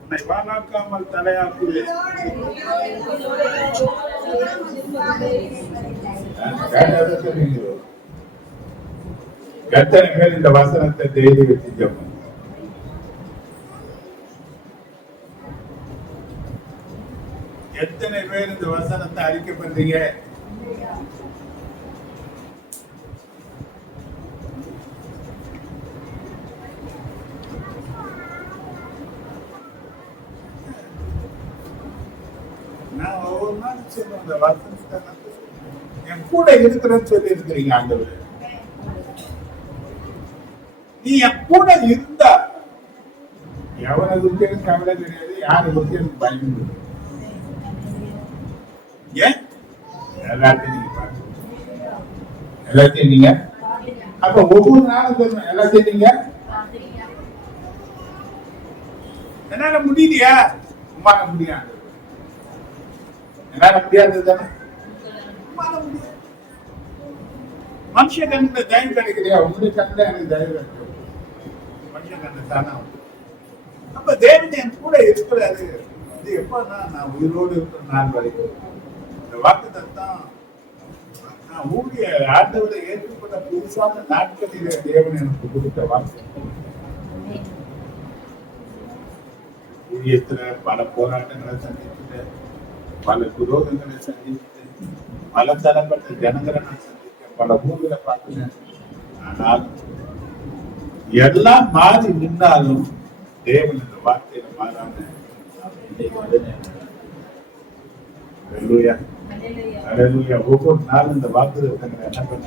உன்னை வாழாக்காமல் தலையாக்குவேன். எத்தனை பேர் இந்த வசனத்தை தேடி வச்சுக்கோங்க. எத்தனை பேர் இந்த வசனத்தை அறிக்கை பண்றீங்க? நான் ஒவ்வொரு நாள் சொல்லுவேன், இந்த வசனத்தை என் கூட இருக்கிறேன்னு சொல்லி இருக்கிறீங்க ஆண்டவர். நீ என் கூட இருந்தா எவனை குறித்து எனக்கு கவலை கிடையாது, யாரை குறித்து எனக்கு பயம் கிடையாது. ஏன் எல்லாத்தையும் நீங்க பாருங்க, எல்லாத்தையும் நீங்க அப்ப ஒவ்வொரு நாளும் சொல்லணும், எல்லாத்தையும் நீங்க என்னால முடியலையா? உமால முடியாது, என்னால முடியாது தானே. மனுஷ கண்ணுல தயவு கிடைக்கலையா? உங்களுடைய கண்ணுல எனக்கு தயவு கிடைக்கும். மனுஷன் கண்ணு தானே. அப்ப தேவன் என் கூட இருக்கிறாரு. இது எப்பன்னா நான் உயிரோடு இருக்கிற நாள் வரைக்கும். இந்த வாக்குதான் நான் ஊழிய ஆண்டவரை ஏற்றுக்கொண்ட புதுசான நாட்களிலே தேவன் எனக்கு கொடுத்த வாக்கு. ஊழியத்துல பல போராட்டங்களை சந்திச்சுட்டு, பல விரோதங்களை சந்திச்சுட்டு, பல தரப்பட்ட ஜனங்களை நான் சந்தித்தேன், பல ஊர்களை பார்த்துட்டேன். ஆனால் எல்லாம் மாறி நின்றாலும் தேவன் இந்த வார்த்தையில மாறாம ஒவ்வொரு நாளும் இந்த வாக்குறுதிகளை என்ன பண்ண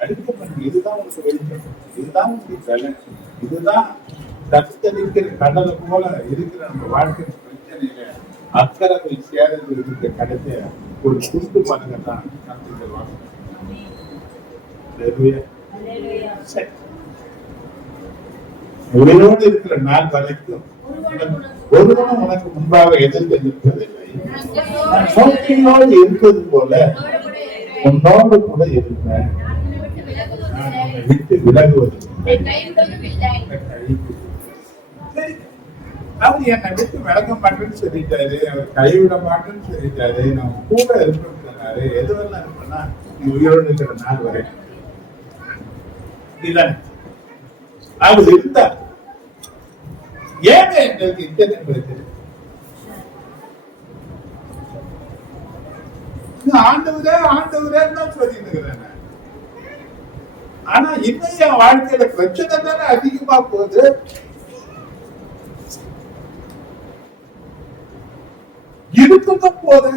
அடிக்க பண்ண. இதுதான் உங்களுக்கு வெளிச்சம், இதுதான் உங்களுக்கு பலன், இதுதான் தத்தளிக்கிற கடலை போல இருக்கிற நம்ம வாழ்க்கை பிரச்சனையில அக்கறை சேரத்தில் இருக்கிற கிடைச்ச ஒரு குண்டு பலனை தான் நம்ம வாக்கு. உயிரோடு இருக்கிற நாள் வரைக்கும் ஒருவனும் உனக்கு முன்பாக எதிர்த்து நிற்பதில்லை. நான் சோக்கியோடு இருப்பது போல உன்னோடு கூட இருப்பேன். நான் உன்னை விட்டு விலகுவதில்லை. அவர் என்னை விட்டு விலக மாட்டேன்னு சொல்லிட்டாரு, அவர் கைவிட மாட்டேன்னு சொல்லிட்டாரு, நான் கூட இருப்பேன்னு சொன்னாரு. எதுவெல்லாம் இருப்பேன்னா நீ உயிரோடு இருக்கிற நாள் வரைக்கும் அவர் இருந்தார். ஏங்க எங்களுக்கு இத்தனை இருக்கு? ஆண்டவரே ஆண்டவரேன்னு தான் சொல்லிட்டு இருக்கிறேன். ஆனா இன்னும் என் வாழ்க்கையில பிரச்சனை தானே அதிகமா போகுது. இருக்குங்க போது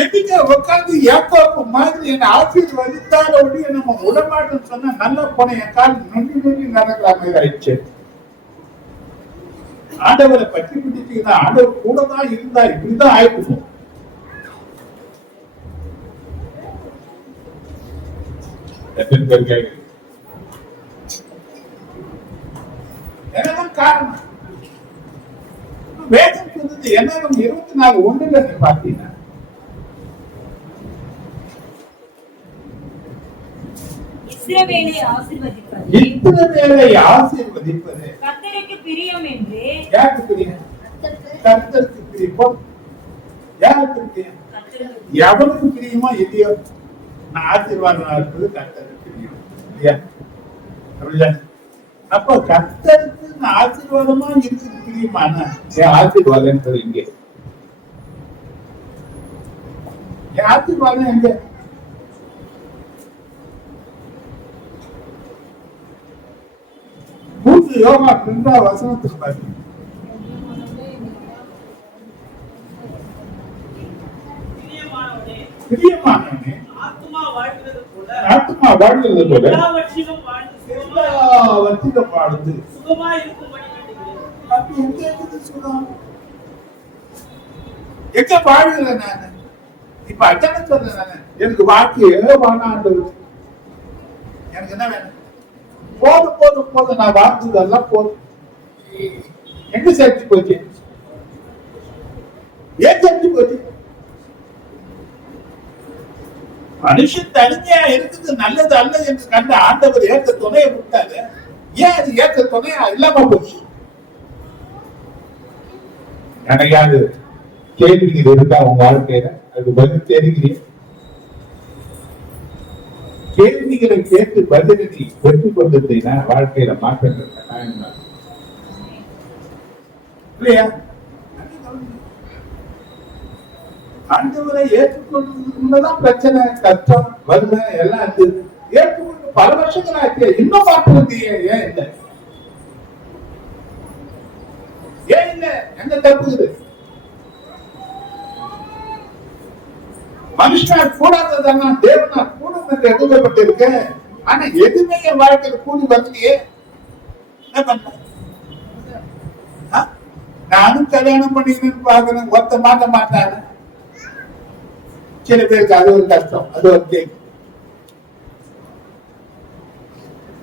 எதிர்க்க உட்காந்து ஏப்பாப்பு மாதிரி என்ன ஆசீர்வதித்தால ஒழிய நம்ம உடமாட்டோம் சொன்னா நல்லா போன என் கால் நொண்டி நொண்டி நடக்கிற மாதிரி ஆயிடுச்சு. ஆண்டவரை பற்றி பிடிச்சீங்கன்னா ஆண்டவர் கூட தான் இருந்தா இப்படிதான் ஆயிடுச்சு. என்னதான் காரணம்? வேதம் சொன்னது என்ன 24:1 நீ பார்த்தீங்கன்னா இஸ்ரவேலை ஆசீர்வதிப்பது கர்த்தருக்கு பிரியம் என்று. யாருக்கு பிரியம்? கர்த்தருக்கு பிரியம். யாருக்கு பிரியம்? எவனுக்கு பிரியுமோ இல்லையோ நான் ஆசீர்வாதம் இருப்பது கர்த்தருக்கு பிரியம் இல்லையா? அப்ப கர்த்தருக்கு ஆசீர்வாதமா இருக்குது பிரியுமான ஆசீர்வாதம் இங்க. என் ஆசீர்வாதம் எங்க? யோகா 2 வசனத்துக்கு பாருங்க. பிரியமானவனே ஆத்துமா வாழ்கிறது போல எல்லாவற்றிலும் வாழ்ந்து சுகமாய் இருக்கும்படி வேண்டுகிறேன். அப்ப எங்க இருக்குது சுகம்? எங்க வாழ்கிறேன் நான்? இப்ப அத்தனை சொல்றேன் நானு. எனக்கு வாழ்க்கையே வாழாண்டது. எனக்கு என்ன வேணும்? போதும் போதும் போதும், நான் வாழ்ந்ததெல்லாம் போதும். எங்க சேர்த்து போச்சு? ஏன் சேர்த்து போச்சு? மனுஷன் தனிமையா இருக்குது நல்லது அல்ல என்று கண்ட ஆண்டவர் ஏற்க துணையை விட்டாரு. ஏன் அது ஏற்ற துணையா இல்லாம போச்சு? எனக்காவது கேள்விகள் இருக்கா உங்க வாழ்க்கையில? அது பதில் தெரிகிறேன். கேள்விகளை கேட்டு பதிலடி வெற்றி கொண்டதுன்னா வாழ்க்கையில மாற்றங்கள் கட்டாயம் இல்லையா? ஆண்டவரை ஏற்றுக்கொண்டதுதான் பிரச்சனை, கஷ்டம், வறுமை எல்லாம் ஏற்றுக்கொண்டு பல வருஷங்கள் ஆச்சு, இன்னும் மாற்றம் ஏன் இல்லை? ஏன் இல்லை? எங்க தப்புது? மனுஷனார் கூடாததானா தேவனார் கூடும் என்று எழுதப்பட்டிருக்கு. ஆனா எதுவுமே என் வாழ்க்கையில கூடி வரலையே. என்ன பண்ண? நானும் கல்யாணம் பண்ணிக்கணும்னு பாக்குறேன், ஒருத்த மாட்ட மாட்டாங்க. சில பேருக்கு அது ஒரு கஷ்டம், அது ஒரு கேள்வி.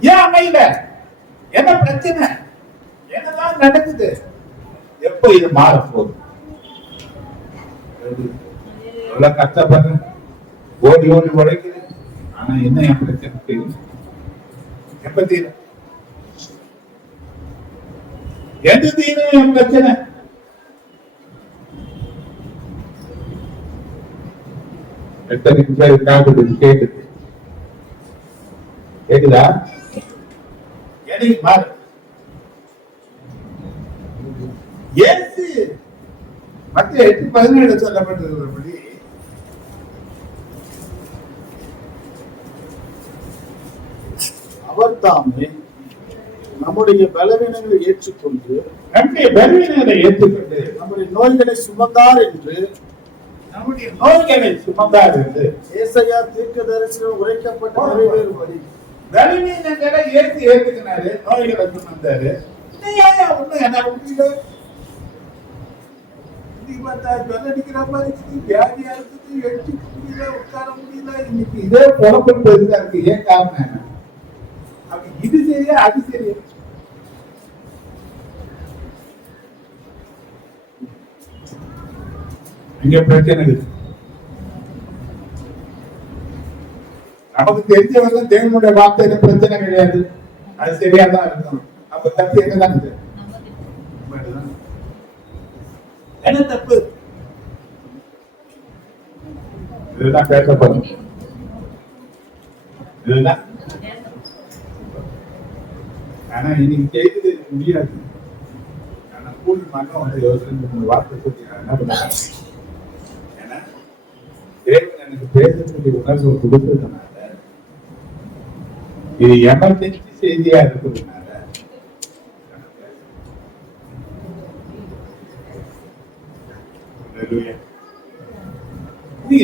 ஏன் அமையல? என்ன பிரச்சனை? என்னதான் நடக்குது? எப்ப இது மாற போகுது? எவ்வளவு கஷ்டப்படுறேன், ஓடி ஓடி உழைக்கிறேன், ஆனா என்ன என் பிரச்சனை தெரியும்? எப்ப தீரும்? எது தீரும் என் பிரச்சனை? எத்தனை பேர் காக்குது கேக்குது? கேக்குதா? எனக்கு மாறு. ஏசு மத்திய 8:17 சொல்லப்பட்டிருக்கிறபடி அவர் தாமே நம்முடைய பலவீனங்களை ஏற்றுக்கொண்டு நம்முடைய பலவீனங்களை ஏற்றுக்கொண்டு நம்முடைய நோய்களை சுமந்தார் என்று நம்முடைய நோய்களை சுமந்தார் என்று ஏசாயா தீர்க்கதரிசியில் உரைக்கப்பட்ட நிறைவேறும்படி பலவீனங்களை ஏற்றுக்கினாரு, நோய்களை சுமந்தாரு. ஒண்ணும் என்ன முடியல, அடிக்கிற மாதிரி வியாதியா இருக்குது, எழுச்சிக்க முடியல, உட்கார முடியல. இன்னைக்கு இதே பொழப்பு பெருசா இருக்கு. ஏன் காரணம் என்ன? அப்ப இது சரியா அது சரியா? இங்க பிரச்சனை இருக்கு. நமக்கு தெரிஞ்சவர்கள் தேவனுடைய வார்த்தையில பிரச்சனை கிடையாது, அது சரியா தான் இருக்கும். அப்ப தப்பு என்னதான் இருக்கு? என்ன தப்பு? இதுதான் பேசப்படும். இதுதான் ஆனா இன்னைக்கு செய்து முடியாது. ஆனா கூலி மகன் வந்து யோசனை வார்த்தை சொல்லி என்ன பண்ணாங்க? ஏன்னா தேவன் எனக்கு பேசக்கூடிய உணர்வு கொடுத்ததுனால, இது எமர்ஜென்சி செய்தியா இருக்கிறதுனால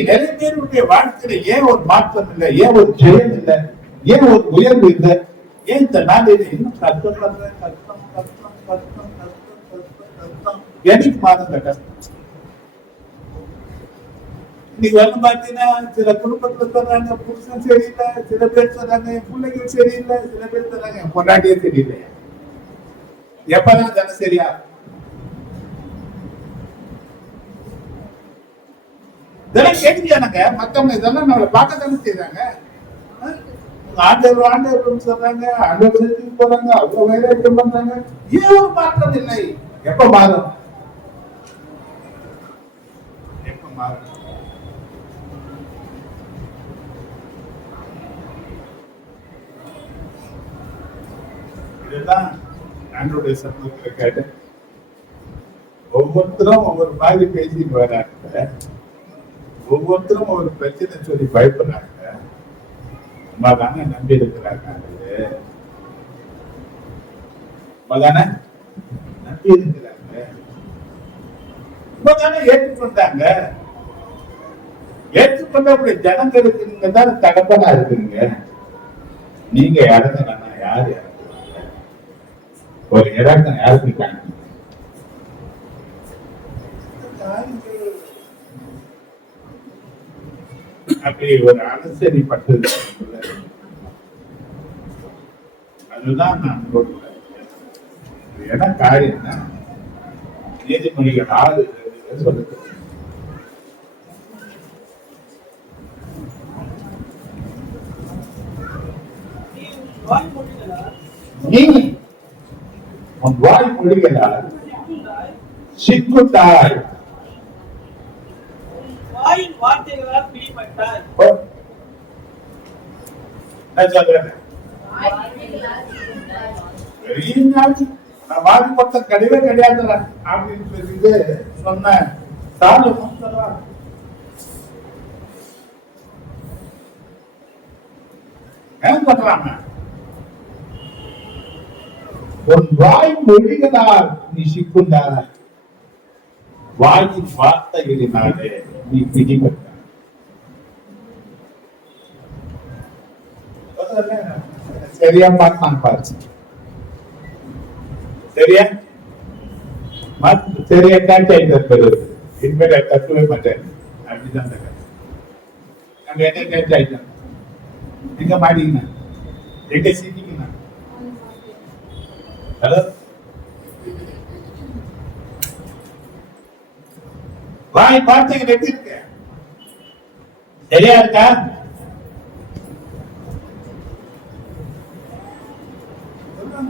நிறைய பேருடைய வாழ்க்கையில ஏன் ஒரு மாற்றம் இல்லை, ஏன் ஒரு ஜெயம் இல்லை, ஏன் ஒரு உயர்வு இல்லை, ஏன் இந்த நாளில இன்னும் கஷ்டப்படுற கஷ்டம் கஷ்டம் கஷ்டம் கஷ்டம் கஷ்டம் கஷ்டம் எனக்கு மாறுங்க கஷ்டம். இன்னைக்கு வந்து பாத்தீங்கன்னா சில குடும்பத்துல சொல்றாங்க புருஷன் சரியில்லை, சில பேர் சொல்றாங்க என் பிள்ளைங்க சரியில்லை, சில பேர் சொல்றாங்க என் பொண்டாட்டியே சரியில்லை. எப்பதான் தானே சரியா? இதெல்லாம் கேட்கலையானங்க? மத்தவங்க இதெல்லாம் நம்மளை பார்க்க தானே செய்யறாங்க. ஆண்டவர் ஆண்டவர் சொல்றாங்க, ஆண்டவர் செஞ்சுட்டு போறாங்க, அவ்வளவு வைராக்கியம் பண்றாங்க. ஏன் ஒரு மாற்றம் இல்லை? எப்ப மாறும்? எப்ப மாறும்? இதுதான் ஆண்டவருடைய சமூகத்தில் கேட்டு ஒவ்வொருத்தரும் ஒவ்வொரு மாதிரி பேசிட்டு வராங்க. ஒவ்வொருத்தரும் ஒரு பிரச்சனை சொல்லி பயப்படுறாங்க. தானே நம்பி இருக்கிறாங்க, தானே நம்பி இருக்கிறாங்க, தானே ஏற்றுக்கொண்டாங்க. ஏற்றுக்கொண்ட அப்படி ஜனங்களுக்கு நீங்க தானே தகப்பனா இருக்குங்க. நீங்க இறந்தனா யாரு இறந்துருவாங்க? ஒரு இறக்கம் யாருக்கு காணும்? அப்படி ஒரு அனுசரிப்பட்டது. அதுதான் நான் சொல்றேன். என்ன காரியம்னா நீதிமொழிகள் 6 சொல்லுது, நீ உன் வாய் மொழிகளால் சிக்குண்டாய், சிக்குண்டாய். வாயின் வார்த்தைகளால் பிடிபட்டாய். நான் சொல்றேன், பெரிய ஞாபகம். நான் வாதி கொடுத்த கிடையவே கிடையாதுடா அப்படின்னு சொல்லிட்டு சொன்ன சாலமோன் சொல்றான். ஏன் சொல்றாங்க? உன் வாய் மொழிகளால் நீ சிக்குண்டாய், வாயின் வார்த்தைகளினாலே நீ பிடிபட்டாய். சரியா பார்த்தான் பாரு. சரியா சரியா கேட்டாயிட்டு இனிமேல் கத்துவே மாட்டேன் அப்படிதான் அந்த கதை. நம்ம என்ன கேட்டாயிட்டோம், எங்க மாட்டீங்கன்னா எங்க சீக்கிங்கன்னா ஹலோ வாய் வார்த்தைகள் எப்படி இருக்கு? சரியா இருக்கா?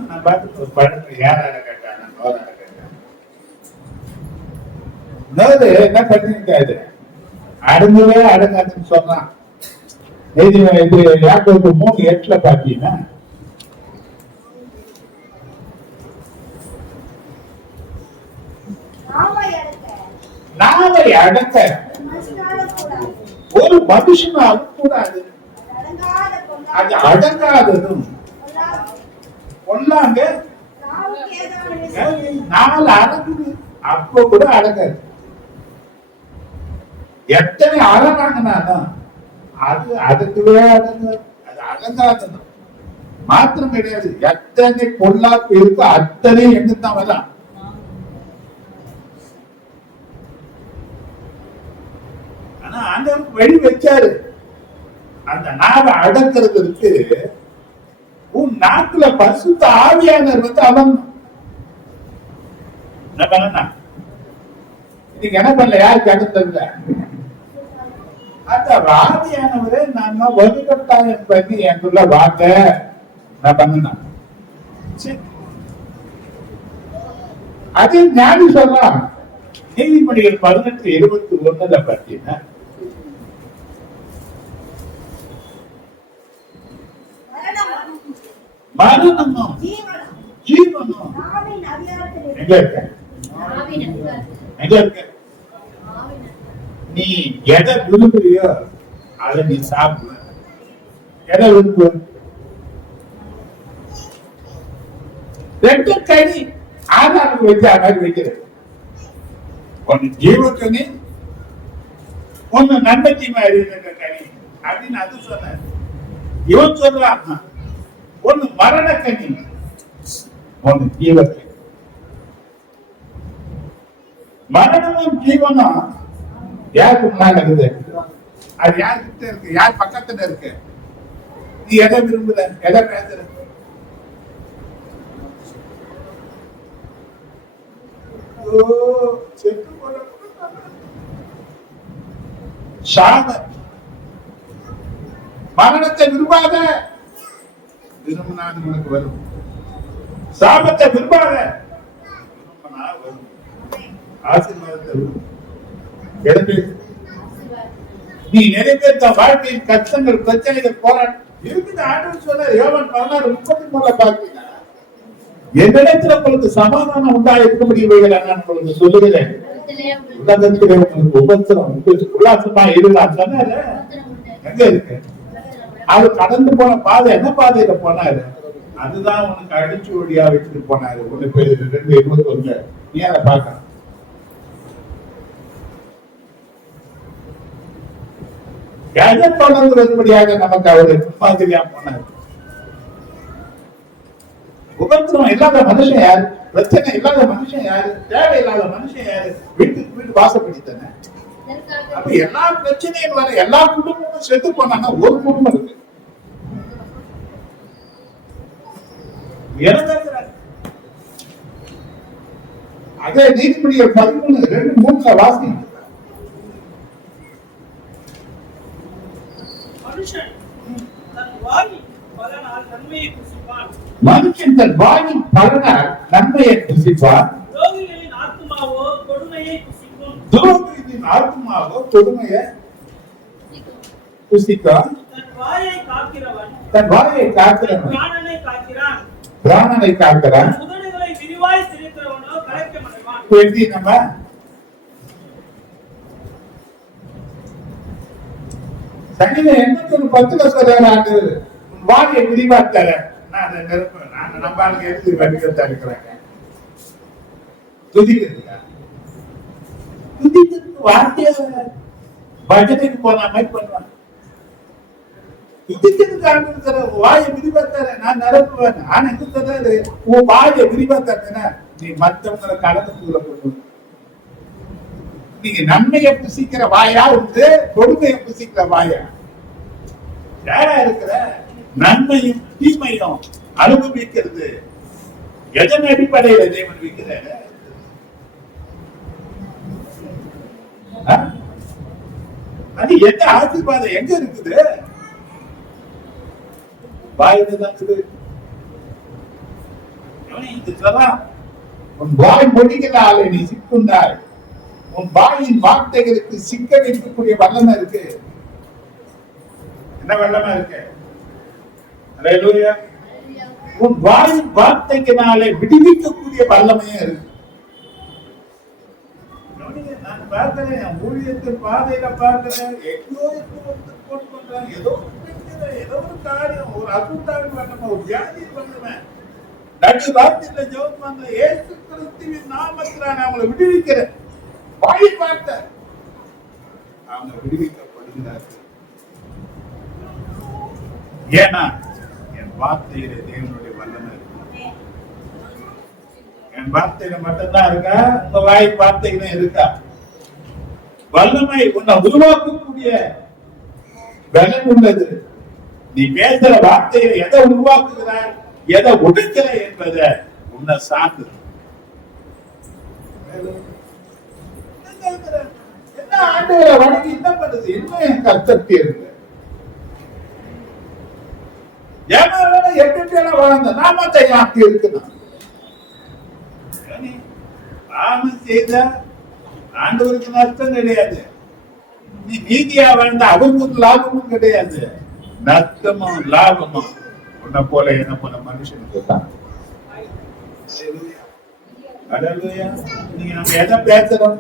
நான் பார்த்து ஒரு படத்துல யாரால கேட்டாங்க, நோரால கேட்டாங்க. நோரு என்ன பண்ணிருக்காரு, அடங்கவே அடங்காதுன்னு சொன்னான். இது யாக்கோபு 3:8 பாத்தீங்கன்னா, நாவை அடக்க ஒரு மனுஷனாலும் கூடாது. அது அடங்காததும் கொல்லாங்க 4 அடங்குது, அப்ப கூட அடங்காது. எத்தனை அடங்காங்கனாலும் அது அடங்கவே அடங்காது, அது அடங்காததும் மாத்திரம் கிடையாது. எத்தனை பொல்லாப்பு இருக்கோ அத்தனை எண்ணுதான் வரலாம். ஆனா ஆண்டவருக்கு வழி வச்சாரு. அந்த நாவை அடக்கிறதுக்கு உன் நாக்குல பரிசுத்த ஆவியானவர் வந்து அவன் என்ன பண்ணா, இன்னைக்கு என்ன பண்ணல, யாருக்கு அடுத்ததுல அந்த ஆவியானவரே நான் வலுக்கட்டாயம் பண்ணி எனக்குள்ள வாங்க நான் பண்ணா. அதே ஞானி சொல்லலாம். நீதிமொழிகள் 18:21 பார்த்தீங்கன்னா, மரணமும் ஜீவனும் எங்க இருக்க? எங்க இருக்க? நீ எதை விரும்புறியோ அதை நீ சாப்பிடு. எதை விரும்பு? 2 கனி ஆதாரம் வச்சு மாதிரி வைக்கிறது. ஒன்னு ஜீவக்கனி, ஒன்னு நன்மை தீமை அறிவிக்கிற கனி அப்படின்னு அது சொன்ன. இவன் சொல்றான், ஒன்னு மரண கனி, ஒன்னு ஜீவக்கனி. மரணமும் ஜீவனும் யாருக்கு முன்னாடி இருக்குது? அது யாருக்கிட்ட இருக்கு? யார் பக்கத்துல இருக்கு? நீ எதை விரும்புற, எதை பேசுற? மரணத்தை விரும்பாத, விரும்பினாது உனக்கு வரும். சாபத்தை விரும்பாத, விரும்பினா வரும். ஆசீர்வாதத்தை விரும்பு. நீ நிறைவேற்ற வாழ்க்கையின் கஷ்டங்கள், பிரச்சனைகள், போராட்டம் இருக்குது. ஆண்டவர் சொன்னார் யோவான் 16:33 பார்த்தீங்கன்னா, என்னிடத்தில் உங்களுக்கு சமாதானம் உண்டாயிருக்க முடியவைகள் நான் உங்களுக்கு சொல்லுகிறேன். உலகத்திலே உங்களுக்கு உபத்திரம் உல்லாசமா இருக்கலாம் சொன்னாரு. எங்க இருக்கு? அது கடந்து போன பாதை என்ன பாதையில போனாரு? அதுதான் உனக்கு அடிச்சு ஒடியா வச்சுட்டு போனாரு. 1:2:21 நீ அதை பார்க்கணும். எதை தொடர்ந்து வரும்படியாக நமக்கு அவரு முன்மாதிரியா போனார். உபத்திரம் இல்லாத மனுஷன் யாரு? பிரச்சனை இல்லாத மனுஷன் யாரு? தேவையில்லாத மனுஷன் யாரு? வீட்டுக்கு வீட்டு வாசப்படி தானே. அப்ப எல்லா பிரச்சனையும் வர எல்லா குடும்பமும் செத்து போனாங்கன்னா ஒரு குடும்பம் இருக்கு. அதே நீதிபதிகள் 13:2-3 வாசி. மனுஷன் தன் பலனால் நன்மையை புசிப்பான். மனுஷன் தன் வாயின் பலனால் நன்மையை புசிப்பான். துரோகிகளின் ஆத்துமாவோ கொடுமையை புசிக்கும். துரோகிகளின் ஆத்துமாவோ கொடுமையை புசிக்கும். தன் வாயை காக்கிறவன் தன் வாயை காக்கிறவன் பிராணனை காக்கிறான். பிராணனை காக்கிறான். உதடுகளை விரிவாய் சிரிக்கிறவனோ கலக்கமடைவான். எப்படி நம்ம சங்கீதம் 81:10 சொல்றாரு, உன் வாயை விரிவா தர நான் அதை நிரப்பேன். நான் நம்ம ஆளுங்க எடுத்து வடிவத்தை இருக்கிறாங்க. துதிக்கிறதுக்கா துதிக்கிறதுக்கு வார்த்தையா பஜனைக்கு போன மாதிரி பண்ணுவாங்க. துதிக்கிறதுக்கு வாயை விரிவா தர நான் நிரப்புவேன். ஆனா எங்க சொல்றாரு, உன் வாயை விரிவா தரேன்னா நீ மற்றவங்களை கலந்துக்குள்ள கொண்டு நீங்க நன்மையை புசிக்கிற வாயா உண்டு, கொடுமையை புசிக்கிற வாயா யாரா இருக்கிற? நன்மையும் தீமையும் அனுபவிக்கிறது எதன் அடிப்படையில தேவன் வைக்கிறாரு? அது எந்த ஆசீர்வாதம் எங்க இருக்குது? வாயில தான் இருக்குது. உன் வாய் மொழிகளாலே நீ சிக்குண்டாய். உன் வாயின் வார்த்தைகளுக்கு சிக்க வைக்கக்கூடிய வல்லமை இருக்கு. என்ன வல்லமை இருக்கு? அல்லேலூயா. உன் வாயின் வார்த்தைகளாலே விடுவிக்கக்கூடிய வல்லமையும் இருக்கு. நான் பார்க்கிறேன், ஊழியத்தின் பாதையில பார்க்கிறேன், ஏதோ ஒரு காரியம், ஒரு அசுத்தாவி பண்ணுவேன், ஒரு வியாதி பண்ணுவேன், நடு ராத்திரில ஜெபம் பண்ற இயேசு கிறிஸ்துவின் நாமத்தில் நான் அவங்களை விடுவிக்கிறேன். வாய் வார்த்தை அவங்க விடுவிக்கப்படுகிறார்கள். ஏன்னா என் வார்த்தையில தேவனுடைய வல்லமை இருக்கு. என் வார்த்தையில மட்டும்தான் இருக்கா? உங்க வாய் வார்த்தையில இருக்கா? வல்லமை உன்னை உருவாக்கக்கூடிய பலம் உள்ளது. நீ பேசுற வார்த்தையில எதை உருவாக்குகிறாய், எதை ஒடுக்கிற என்பதை உன்னை சார்ந்து. என்ன ஆண்டவரை வணங்கி என்ன பண்ணுது? இன்னும் என் கர்த்தருக்கு இருக்கு. ஏமாவேல எட்டு வாழ்ந்த நாமத்தை ஆக்கி இருக்கணும். பாவம் செய்த ஆண்டவருக்கு நஷ்டம் கிடையாது. நீ நீதியா வாழ்ந்த அவங்களுக்கு லாபமும் கிடையாது. நஷ்டமும் லாபமும் உன்னை போல என்ன போல மனுஷனுக்கு தான். நீங்க நம்ம எதை பேசுறோம்?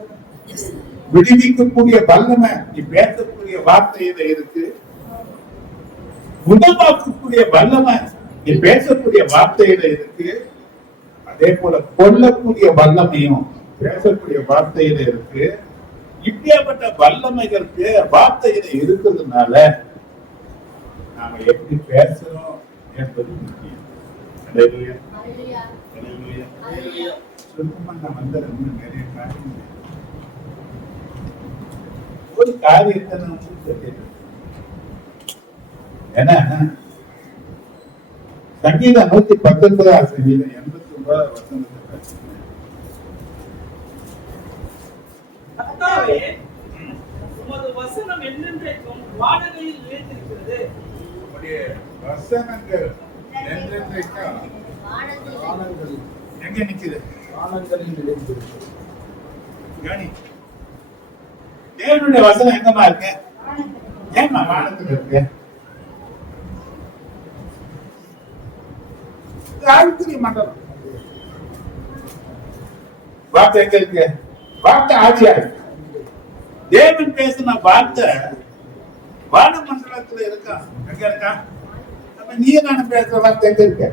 விடுவிக்கக்கூடிய வல்லமை நீ பேசக்கூடிய வார்த்தையில இருக்கு. குணமாக்கக்கூடிய வல்லமை நீ பேசக்கூடிய வார்த்தையில இருக்கு. அதே போல கொல்லக்கூடிய வல்லமையும் பேசக்கூடிய வார்த்தையில இருக்கு. இப்படியாப்பட்ட வல்லமைகளுக்கு வார்த்தையில இருக்கிறதுனால நாம எப்படி பேசுறோம் என்பது முக்கியம். சுருக்கமா நான் வந்து நிறைய காரியம் ஒரு காரியத்தை நான் கேட்டேன். ஏன்னா சங்கீதம் 119 சங்கீதம் 89 வசனத்தை கர்த்தாவே, உமது வசனம் என்றென்றைக்கும் வானங்களில் நிலைத்திருக்கிறது. உம்முடைய வசனங்கள் என்றென்றைக்கும் எங்க நிக்குது? வானங்களில் நிலைத்திருக்கிறது. கவனி, தேவனுடைய வசனம் எங்கம்மா இருக்கு? ஏம்மா வானத்துல இருக்கு? ஆழ்த்திரிய மண்டலம். வார்த்தை எங்க இருக்கு? வார்த்தை ஆதியா இருக்கு. தேவன் பேசின வார்த்தை வான மண்டலத்துல இருக்கா? எங்க இருக்கா? அப்ப நீ நான் பேசுற வார்த்தை எங்க இருக்க?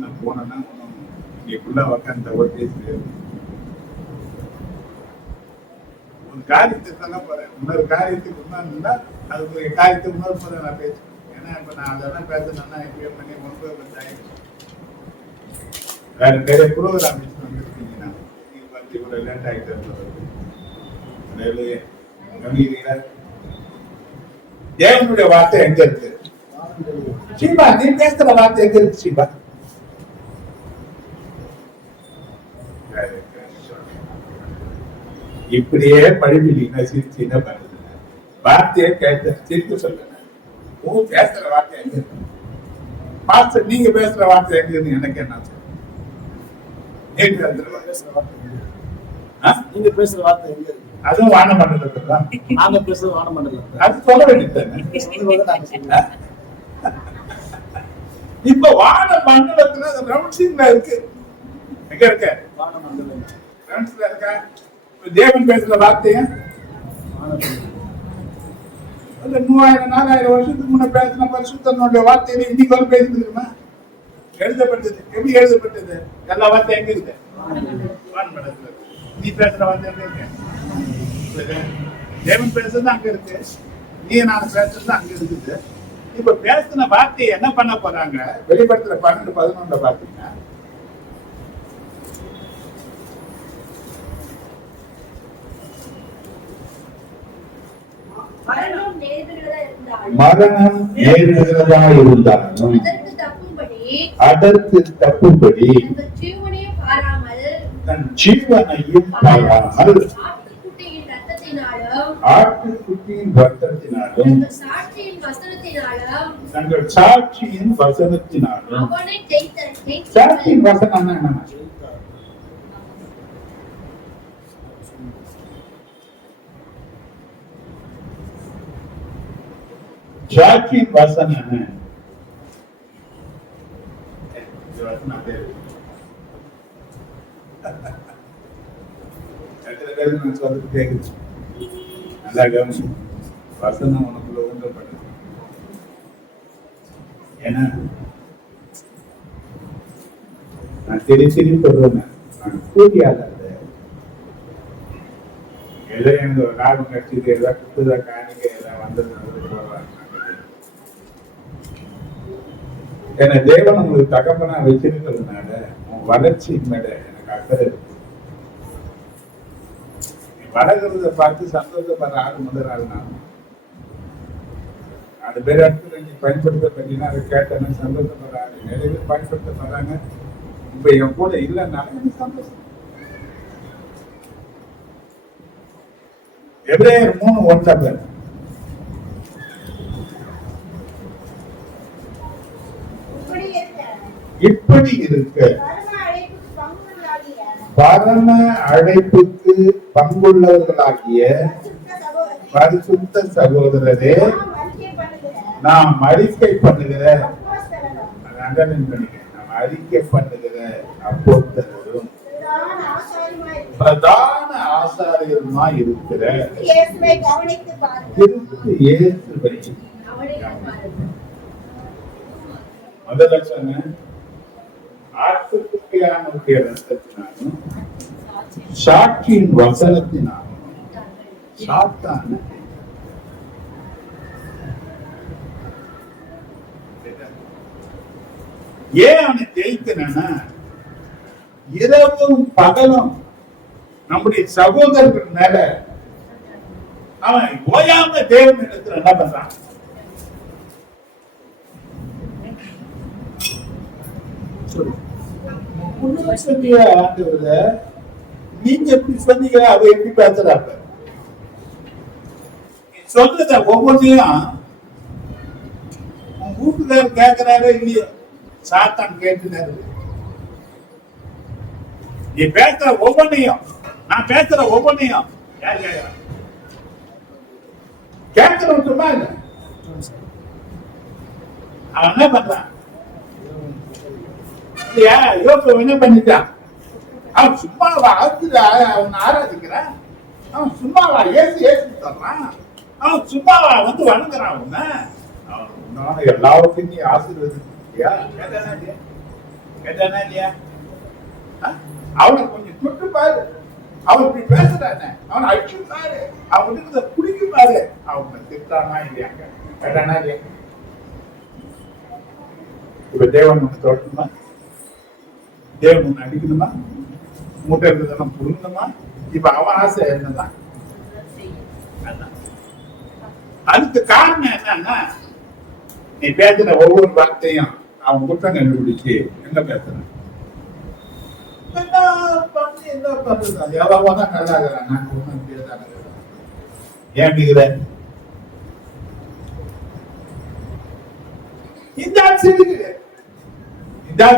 நான் போனேன்னா இங்கக்குள்ள உக்காந்த ஒரு பேசு ஒரு காரியத்தை சொல்ல போறேன். இன்னொரு காரியத்துக்கு முன்னாடி அதுக்கு காரியத்துக்கு இன்னொரு போத நான் பேசுவேன். ஏன்னா இப்ப நான் அதெல்லாம் பேசணும்னா எப்படியோ பண்ணி 9 வேற பெரிய ப்ரோக்ராம் வந்துருக்கீங்கன்னா நீங்க பார்த்து இவ்வளவு லேட் ஆகிட்டு கவனிக்கிறீங்களா? தேவனுடைய வார்த்தை எங்க இருக்கு? சீபா, நீ பேசுற வார்த்தை எங்க இருக்கு? சீபா இப்படியே படிப்பிட்டீங்கன்னா சிரிச்சுன்னா பண்ணுது. வார்த்தையை கேட்ட சிரிக்க சொல்லுங்க. பேசுற வார்த்தை எங்க இருக்கு? பாஸ்டர் நீங்க பேசுற வார்த்தை எங்க இருக்கு? எனக்கு என்ன சொல்லுங்க? பேசுற வார்த்தை எங்க இருக்கு? நீங்க பேசுற வார்த்தை எங்க இருக்கு? அதுவும் வான மண்டலத்துல தான். நாங்க பேசுறது வானமண்டலம். அது சொல்ல வேண்டியது. இப்ப வான மண்டலத்துல ரவுண்ட்ஸிங்ல இருக்கு. எங்க இருக்க? வானமண்டலம். ரவுண்ட்ஸ்ல இருக்கா? தேவன் பேசுற வார்த்தைய அந்த 3000-4000 வருஷத்துக்கு முன்ன பேசின பரிசுத்தனுடைய வார்த்தையை இன்னைக்கு வரை பேசி தெரியுமா? எழுதப்பட்டது. எப்படி எழுதப்பட்டது? எல்லா வார்த்தையும் எங்க இருக்கு? வானமண்டலத்துல. நீ பேசுற வார்த்தை எங்க இருக்கு? தேவன் பேசுறது அங்க இருக்கு, நீ நான் பேசுறது அங்க இருக்குது. இப்ப பேசின வார்த்தையை என்ன பண்ண போறாங்க? வெளிப்படுத்துற 12-11 பாத்தீங்கன்னா மரணம் நேர்கிறதா இருந்தாலும் மரணம் நேரிடுகிறதா இருந்தாலும் அதற்கு தப்பும்படி தங்கள் ஜீவனையும் பாராமல் தன் ஜீவனையும் பாராமல் ஆட்டுக்குட்டியின் ரத்தத்தினாலும் ஆட்டுக்குட்டியின் ரத்தத்தினாலும் தங்கள் சாட்சியின் வசனத்தினாலும் தங்கள் சாட்சியின் வசனத்தினாலும். அவனை ஜெயித்த சாட்சியின் வசனம் என்ன? சாட்சியின் வசனம் என்ன? நல்லா கவனிச்சு வசனம் உனக்குள்ள ஊன்றப்பட்டது. ஏன்னா நான் திருப்பி சொல்றேன், நான் கூலியாளர். ஏதோ எனக்கு ஒரு லாபம் கட்சிக்கு ஏதோ குத்துதா காணிக்க ஏதோ வந்தது போடுறாங்க. ஏன்னா தேவன் உங்களுக்கு தகப்பனா வச்சிருக்கிறதுனால உன் வளர்ச்சி மேல எனக்கு அக்கறை இருக்கு. நீ வளர்கிறத பார்த்து சந்தோஷப்படுற ஆள் முதல் ஆள் நான். அது பேர் இடத்துல நீ பயன்படுத்தப்பட்டீங்கன்னா அதை கேட்டேன்னு சந்தோஷப்படுற ஆள் நிறைய பேர் பயன்படுத்தப்படுறாங்க. இப்ப என் கூட இல்லைன்னாலும் எனக்கு சந்தோஷம். எபிரேயர் 3:1 இப்படி இருக்க பரம அழைப்புக்கு பங்குள்ளவர்களாகிய பரிசுத்த சகோதரரே, நாம் அறிக்கை பண்ணுகிற நாம் அறிக்கை பண்ணுகிற அப்போஸ்தலரும் பிரதான ஆசாரியருமாய் இருக்கிற கிறிஸ்து இயேசுவை முதல் லட்சணம் ஆட்டுக்குட்டியானுடைய ரத்தத்தினாலும் சாட்சியின் வசனத்தினாலும் சாத்தான ஏன் அவனை ஜெயிக்கணும்னா இரவும் பகலும் நம்முடைய சகோதரர்கள் மேல அவன் ஓயாம தேவன் இடத்துல என்ன பண்றான்? நீங்க எப்படி சொன்னீங்க, அவ எப்படி பேசுறாங்க? சொல்றத ஒவ்வொன்றையும் உன் வீட்டுக்காரர் கேட்கிறாரு இல்லையோ, சாத்தான் கேட்டுனாரு. நீ பேசுற ஒவ்வொன்றையும், நான் பேசுற ஒவ்வொன்றையும் யார் கேட்கிறான்? கேட்கிறவன் சொன்னா இல்ல, அவன் என்ன பண்றான்? என்ன பண்ணிட்டான்? அவன் சும்மாவா அவன் ஆராதிக்கிறான்? அவன் சும்மாவா ஏசி தர்றான்? அவன் சும்மாவா வந்து வணங்குறான்? அவன் எல்லாருக்கும் நீ ஆசீர்வதியா? கேட்டானா இல்லையா? அவனை கொஞ்சம் தொட்டு பாரு, அவன் இப்படி பேசுறானே, அவனை அடிச்சு பாரு, அவனுக்கு குடிக்க பாரு, அவனை திட்டானா இல்லையாங்க? கேட்டானா இல்லையா? இப்ப தேவன் ஒண்ணு தொடணுமா? தேவன் ஒண்ணு அடிக்கணுமா? மூட்டை இருந்ததெல்லாம் புடுங்கணுமா? இப்ப அவன் ஆசை என்னதான்? அதுக்கு காரணம் என்னன்னா, நீ பேசுற ஒவ்வொரு வார்த்தையும் அவன் குற்றம் கண்டுபிடிச்சு என்ன பேசுறான்? என்ன பண்றது? எவ்வளவு தான் நல்லா இருக்கிறான், நான் ஒண்ணும் இப்படியேதான் இருக்கிறேன். ஏன் அப்படிங்கிற? இந்த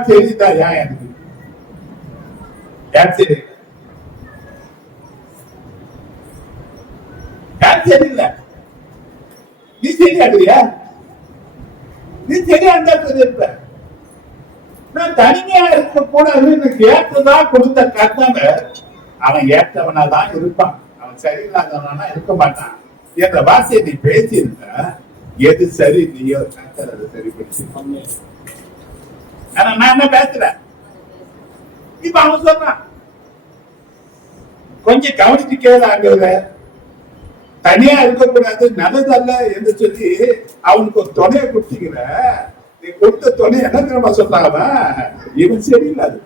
செய்திதான் ஏன் எனக்கு ஏன் சரி இல்ல? நீ சரியாக்குறியா? நீ சரியா இருந்தா இருப்ப. நான் தனிமையா இருக்க கூடாதுன்னு ஏற்றதான் கொடுத்த கர்த்தனை அவன் ஏற்றவனா தான் இருப்பான். அவன் சரியில்லாதவனா இருக்க மாட்டான். என்ற வார்த்தையை நீ பேசியிருந்த எது சரி இல்லையோ கர்த்தர் அதை சரிப்படுத்தி. ஆனா நான் என்ன பேசுறேன்? இப்ப அவன் சொல்றான், கொஞ்சம் கவனிச்சு கேளாங்க, தனியா இருக்கக்கூடாது, நல்லதல்ல என்று சொல்லி அவனுக்கு ஒரு துணையை கொடுத்தீங்கிற. நீ கொடுத்த துணை என்ன தெரியுமா சொன்னாங்க? இவன் சரியில்லாது.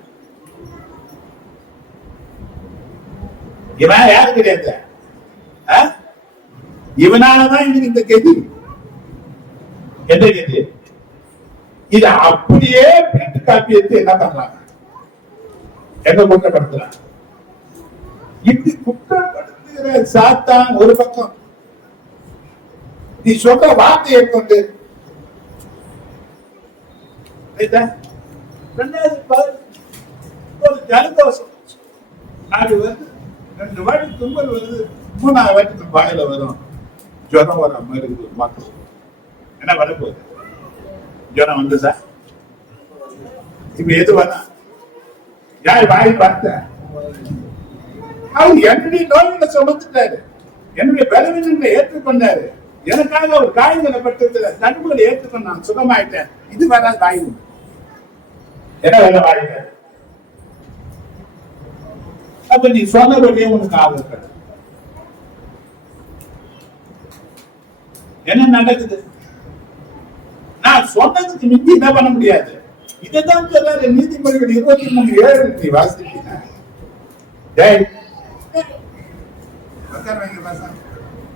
இவன் யாரு கிடையாது, இவனாலதான் எனக்கு இந்த கதி. என்ன கதி? இத அப்படியே பிரிண்ட் காப்பி எடுத்து என்ன பண்றாங்க? என்ன குற்றப்படுத்துறாங்க? இப்படி குற்றப்படுத்துகிற சாத்தான் ஒரு பக்கம், நீ சொல்ற வார்த்தையை கொண்டு ஒரு ஜலதோஷம் அது வந்து 2 வாட்டி தும்பல் வருது, 3ஆவது வாட்டி வாயில வரும், ஜுரம் வர மாதிரி இருக்குது. மக்கள் என்ன வரப்போகுது? ஜுரம் வந்து சார் இப்ப எது வேணா யார் வாய் பார்த்த? அவர் என்னுடைய நோய்களை சுமந்துட்டாரு, என்னுடைய பலவீனங்களை ஏற்றுக்கொண்டாரு, எனக்காக ஒரு காயங்களை பட்டதுல தடுப்புகளை ஏற்றுக்கொண்டான், சுகமாயிட்டேன். இது வராது வாயு. என்ன வேலை வாயில? அப்ப நீ சொன்னபடியே உனக்கு ஆபத்து. என்ன நடக்குது? நான் சொன்னதுக்கு மிஞ்சி என்ன பண்ண முடியாது. இதைதான் சொல்றாரு நீதிமொழிகள் 23:7. நீ வாசிட்டீங்க.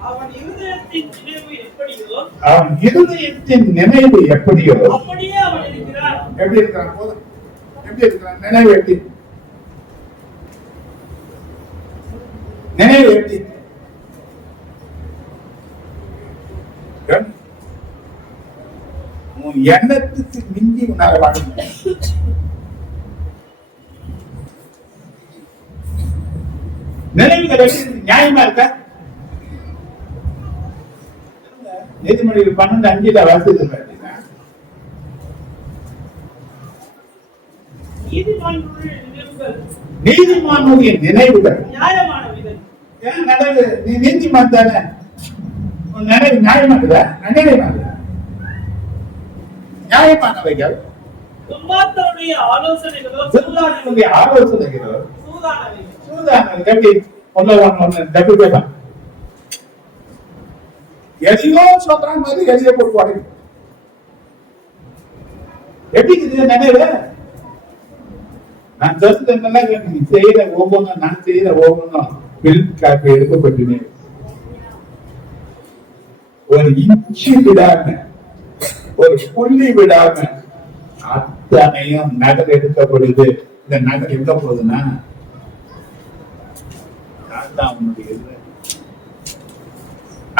அவன் இருதயத்தின் நினைவு எப்படியோ அப்படியே அவன் இருக்கிறான். எப்படி இருக்கிறான்? போதும். எப்படி இருக்கிறான்? நினைவு எப்படி? நினைவு எப்படி? உன் எண்ணத்துக்கு மிஞ்சி உன்னால வாழ முடியும். நினைவுகள் நியாயமா இருக்க? நீதிமொழிகள் 12:5 வாசித்து நீதிமானுடைய நினைவுகள் நியாயமானவைகள். ஏன் நினைவு? நீ நீதிமான் தானே, நினைவு நியாயமானதா? நியாயமானவைகள் துன்மார்க்கருடைய ஆலோசனைகளோ சூதானவைகள். எப்படி டபுள் பேப்பர் எதையோ சொல்ற மாதிரி எதையோ போட்டு உடையும். எப்படி இது நினைவு? நான் சொல்றது நீ செய்யற ஒவ்வொன்றும், நான் செய்யற ஒவ்வொன்றும் பிரிண்ட் காப்பி எடுக்கப்பட்டு ஒரு இன்ச்சு விடாம, ஒரு புள்ளி விடாம அத்தனையும் நகல் எடுக்கப்படுது. இந்த நகல் எங்க போகுதுன்னா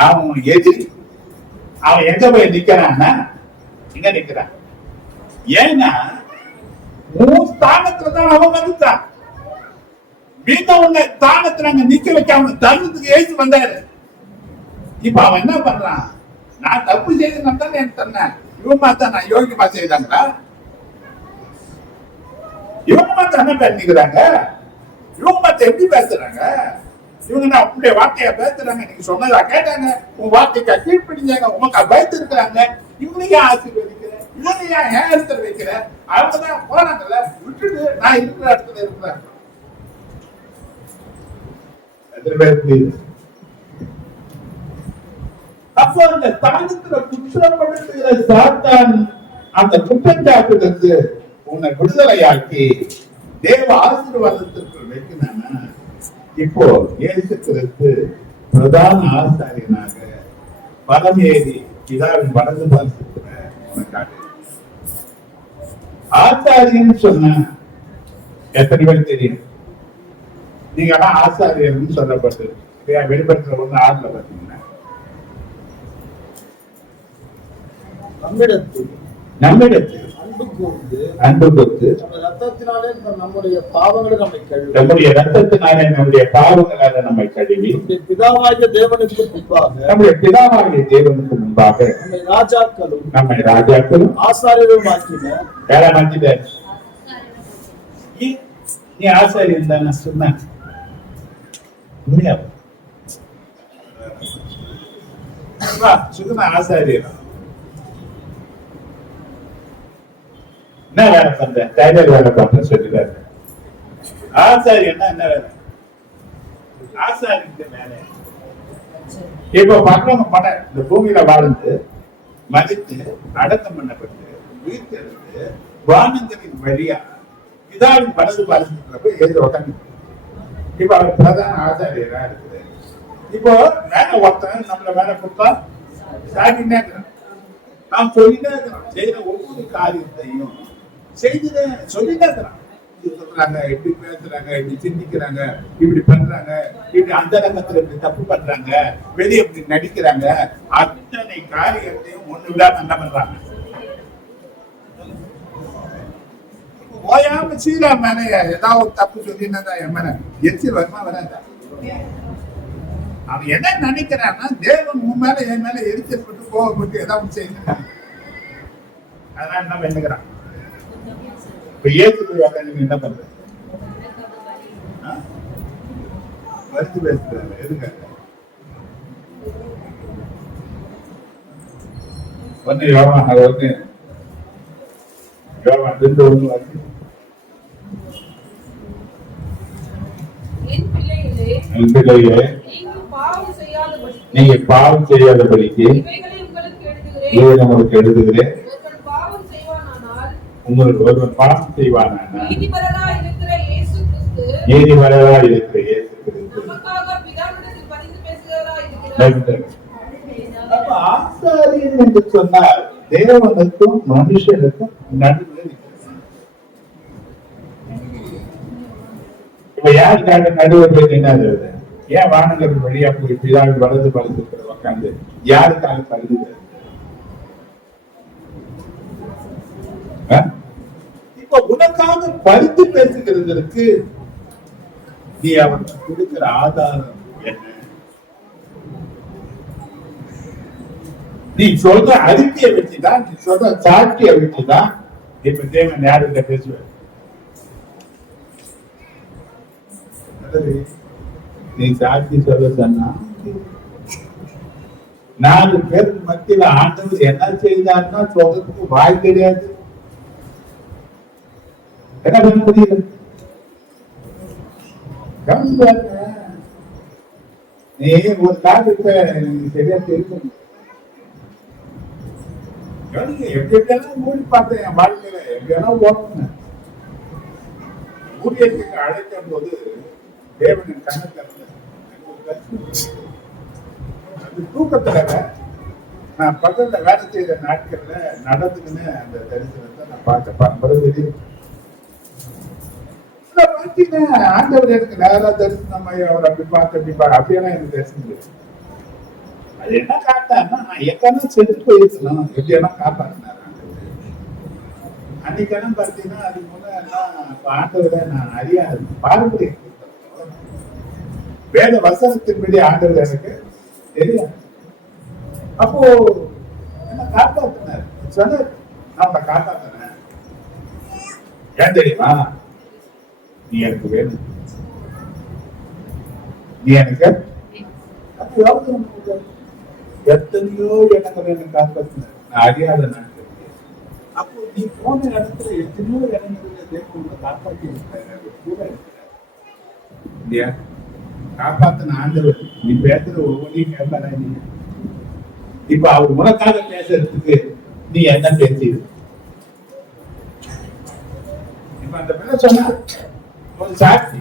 அவன் எதிரி. அவன் எங்க போய் நிக்கிறான்னா இங்க நிக்கிறான். ஏன்னா ஸ்தானத்துலதான் அவன் வந்துட்டான். மீதவங்க ஸ்தானத்துல அங்க நிக்க வைக்காம தருணத்துக்கு எழுத்து வந்தாரு. இப்ப அவன் என்ன பண்றான்? நான் தப்பு செய்தேன் தான் எனக்கு சொன்னேன். இவன் பார்த்தா நான் யோகியமா செய்தாங்களா? இவங்க பார்த்தா என்ன பேசிக்கிறாங்க? இவங்க பார்த்து எப்படி பேசுறாங்க? இவங்க நான் உங்களுடைய வார்த்தையா பேசுறாங்க, நீங்க சொன்னதா கேட்டாங்க, உங்க வார்த்தைக்கா கீழ்படிஞ்சாங்க, உமக்கா பயத்து இருக்கிறாங்க. இவங்களுக்கு ஏன் ஆசீர்வதிக்கிற? இவங்க ஏன் இடத்துல வைக்கிற? அவங்கதான் போறாங்கல்ல, விட்டுட்டு நான் இருக்கிற இடத்துல இருக்கிறேன். அப்போ அந்த தானத்துல குற்றப்படுத்துகிற சாத்தான் அந்த குற்றச்சாட்டிலிருந்து உன்னை விடுதலையாக்கி தேவ ஆசீர்வாதத்திற்கு வைக்கிறானா? இப்போ இயேசு கிறிஸ்து பிரதான ஆசாரியனாக பரமேறி பிதாவின் வலது பாசத்துல உனக்காக ஆசாரியன்னு சொன்ன எத்தனை பேர் தெரியும்? நீங்க எல்லாம் ஆசாரியர்னு சொல்லப்பட்டது. வெளிப்படுத்துற 1:6 பாத்தீங்கன்னா நம்மிடத்தில் அன்பு கொடுத்து ரத்தத்தினாலே நம்முடைய பாவங்களை நம்மை கழுவி நம்முடைய ரத்தத்தினாலே நம்முடைய பாவங்களால நம்மை கழுவி பிதாவாகிய தேவனுக்கு முன்பாக நம்முடைய பிதாவாகிய தேவனுக்கு முன்பாக நம்மை ராஜாக்களும் ஆசாரியரும் ஆக்கின வேற மாத்திட்டாரு. நீ ஆசாரியன் தான் நான் சொன்னேன். சுத்தமா ஆசாரியர் என்ன வேலை பண்ற? டைலர் வேலை பண்ற சொல்லிட்டாரு. ஆசாரியன்னா என்ன வேலை? ஆசாரியன் வேலை இப்ப பண்றவங்க பட இந்த பூமியில வாழ்ந்து மதித்து அடக்கம் பண்ணப்பட்டு உயிர்த்தெழுந்து வானங்களின் வழியா பிதாவின் படகு பாலிக்கிறப்ப எழுத உட்காந்து இப்ப அவர் பிரதான ஆசாரியரா இருக்குது. இப்போ வேலை ஒருத்தன் நம்மள வேலை கொடுத்தா சாட்டினே இருக்கிறான். நாம் சொல்லிட்டே இருக்கிறோம். செய்யற ஒவ்வொரு காரியத்தையும் செய்து சொல்லிட்டே இருக்கிறான். சொல்றாங்க, எப்படி பேசுறாங்க, இப்படி சிந்திக்கிறாங்க, இப்படி பண்றாங்க, இப்படி அந்த ரங்கத்துல இப்படி தப்பு பண்றாங்க, வெளியே இப்படி நடிக்கிறாங்க. அத்தனை காரியத்தையும் ஒண்ணு விடாம என்ன பண்றாங்க? ஓயாம சீரா மேல ஏதாவது தப்பு சொல்லினா என் மேல எரிச்சல் வருமா வராதா? அவன் என்ன நினைக்கிறான்னா, தேவன் உன் மேல என் மேல எரிச்சல் பட்டு கோவப்பட்டு ஏதாவது செய்யணும். அதனால என்ன பண்ணுகிறான்? இப்ப ஏற்றுக்கு உட்காந்து என்ன பண்ற? வருத்து பேசுறாங்க. எதுக்காக? வந்து யோவான் அது வந்து யோவான் 2:1 வருது. என் பிள்ளையே, நீங்க பாவம் செய்யாதபடிக்கு இதை உங்களுக்கு எழுதுகிறேன். உங்களுக்கு ஒருவன் பாவம் செய்வானா, நீதிபரராய் இருக்கிற இயேசு கிறிஸ்து ஆசாரியன் என்று சொன்னால் தேவனுக்கும் மனுஷனுக்கும் நடுவில். இப்ப யாருக்காக நடுவில் என்ன? ஏன் வானங்கள் வழியா போய் பிதாவின் வலது பலது உட்காந்து யாருக்காக கருதுகிறது? இப்ப உனக்காக பரிந்து பேசுகிறதற்கு நீ அவனுக்கு கொடுக்கிற ஆதாரம் என்ன? நீ சொல்ற அறிக்கையை வச்சுதான், நீ சொல்ற சாட்சியை வச்சுதான் இப்ப தேவன் யாருக்கிட்ட பேசுவார்? நீ சாட்சி சொல்ல சொன்னா 4 பேருக்கு மத்தியில ஆண்டவர் என்ன செய்தார்னா சொல்றதுக்கு வாய் கிடையாது. என்ன பண்ண முடியல? நீ ஒரு காலத்தை சரியா தெரியும். எப்படி எப்படியெல்லாம் மூடி பார்த்தேன் என் வாழ்க்கையில, எப்படியெல்லாம் ஓடணும். ஊழியத்துக்கு அழைக்கும் போது தேவனின் கண்ணை திறந்து அது தூக்கத்துல நான் பக்கத்துல வேலை செய்யற நாட்கள்ல நடந்துக்குன்னு அந்த தரிசனத்தை நான் பார்க்க பரம்பரை ஆண்டவர் எனக்கு நேரா தரிசனம் அவர் அப்படி பார்த்து அப்படியெல்லாம் எனக்கு தரிசனம். அது என்ன காட்டாருன்னா, நான் எக்கெல்லாம் செத்து போயிருக்கணும், எப்படியெல்லாம் காப்பாற்றினார் அன்னைக்கெல்லாம் பார்த்தீங்கன்னா. அதுக்கு முன்னாடி ஆண்டவரை நான் அறியாது பாரம்பரியம் வேத வசனத்தின்படி ஆண்டவர் எனக்கு தெரியாது. அப்போ என்ன காப்பாற்றினார் சொன்னார், நான் உன்னை காப்பாற்றினேன். ஏன் தெரியுமா? நீ எனக்கு வேணும், நீ எனக்கு எத்தனையோ இடங்களை எனக்கு காப்பாற்றின நான் அறியாத நாட்கள். அப்போ நீ போன இடத்துல எத்தனையோ இடங்களை தேர்வு காப்பாற்றி கூட இல்லையா? காப்பாத்தின ஆண்டவர் நீ பேசுற ஒவ்வொன்றையும் கேட்பாரா? நீ இப்ப அவர் உனக்காக பேசுறதுக்கு நீ என்ன பேசி? இப்ப அந்த பிள்ளை சொன்னா ஒரு சாட்சி,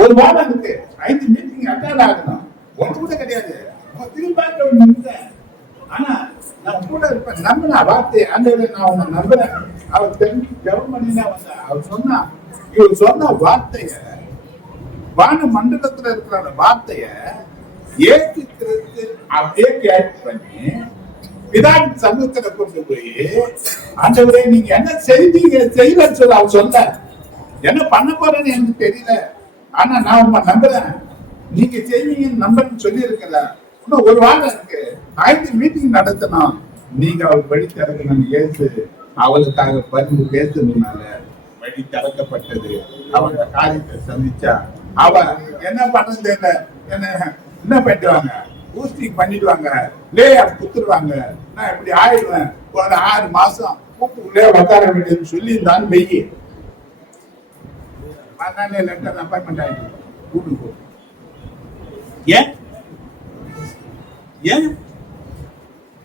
ஒரு வாரம் இருக்கு, 5 மீட்டிங் அட்டெண்ட் ஆகணும், ஒன்று கூட கிடையாது. திரும்ப ஆனா நான் கூட இருப்பேன், நம்பினா வார்த்தை ஆண்டவரை நான் உன்னை நம்புறேன். அவர் தெரிஞ்சு ஜெபம் பண்ணினா வந்தேன். அவர் சொன்னா இவர் சொன்ன வார்த்தைய, வான மண்டலத்துல இருக்கிற அந்த வார்த்தைய ஏற்றுக்கிறது அப்படியே கேட்டு பண்ணி பிதாவின் சமூகத்துல கொண்டு போய், ஆண்டவரே நீங்க என்ன செய்தீங்க செய்யலன்னு சொல்ல அவர் சொல்ல, என்ன பண்ண போறேன்னு எனக்கு தெரியல, ஆனா நான் உங்க நம்புறேன், நீங்க செய்வீங்கன்னு நம்பன்னு சொல்லி இருக்கல. இன்னும் ஒரு வாரம் இருக்கு, 5 மீட்டிங் நடத்தணும், நீங்க அவர் வழி திறக்கணும். ஏசு அவளுக்காக பரிந்து பேசணும்னால வழி திறக்கப்பட்டது. அவங்க காரியத்தை சந்திச்சா அவ என்ன பண்ணது, என்ன பண்ணிடுவாங்க, பூஸ்டிங் பண்ணிடுவாங்க, லேயா குத்துருவாங்க, நான் இப்படி ஆயிடுவேன், ஒரு 6 மாசம் கூட்டுக்குள்ளே உட்கார வேண்டியதுன்னு சொல்லி இருந்தாலும் வெய்ய லெட்டர் அப்பாயின்மெண்ட் ஆயிடுச்சு கூட்டுக்கு. ஏன் ஏன்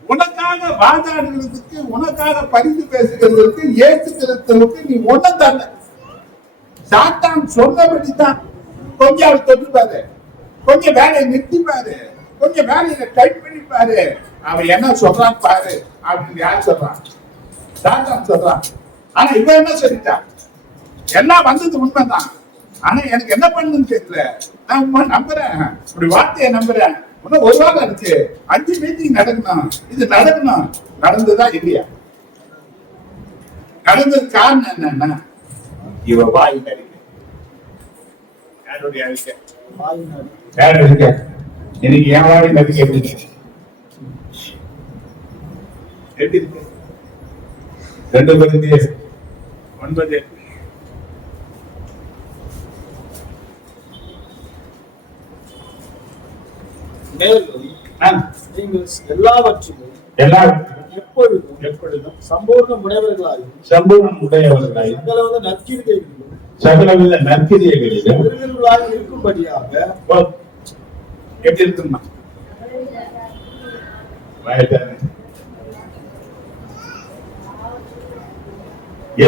உனக்காக வாதாடுகிறதுக்கு, உனக்காக பரிந்து பேசுகிறதுக்கு, ஏற்றுக்கிறதுக்கு நீ ஒன்னும் தரல. சாத்தான் சொன்னபடிதான் கொஞ்சம் அவர் தொட்டுப்பாரு, கொஞ்சம் வேலையை நிறுத்திப்பாரு, கொஞ்சம் வேலையில டைட் பண்ணிப்பாரு, அவன் என்ன சொல்றான் பாரு அப்படின்னு யார் சொல்றான்? சாத்தான் சொல்றான். ஆனா இவன் என்ன சொல்லிட்டான்? எல்லாம் வந்தது உண்மைதான், ஆனா எனக்கு என்ன பண்ணுன்னு தெரியல, நான் நம்புறேன், இப்படி வார்த்தையை நம்புறேன். இன்னும் ஒரு வாரம் இருக்கு, 5 மீட்டிங் நடக்கணும், இது நடக்கணும். நடந்ததா இல்லையா? நடந்தது காரணம் என்னன்னா, இவ வாய் நடிக்க. யாருடைய அறிக்கை? யார் அறிக்கை? எனக்கு என் வாய் நடிக்க எப்படி இருக்கு? 2 Corinthians 9. மேலும் நீங்கள் எல்லாவற்றிலும் எப்பொழுதும் சம்பூர்ண உடையவர்களாயும் சகலவித நற்கிரியைகளிலும் இருக்கும்படியாக எப்படி இருக்குமா?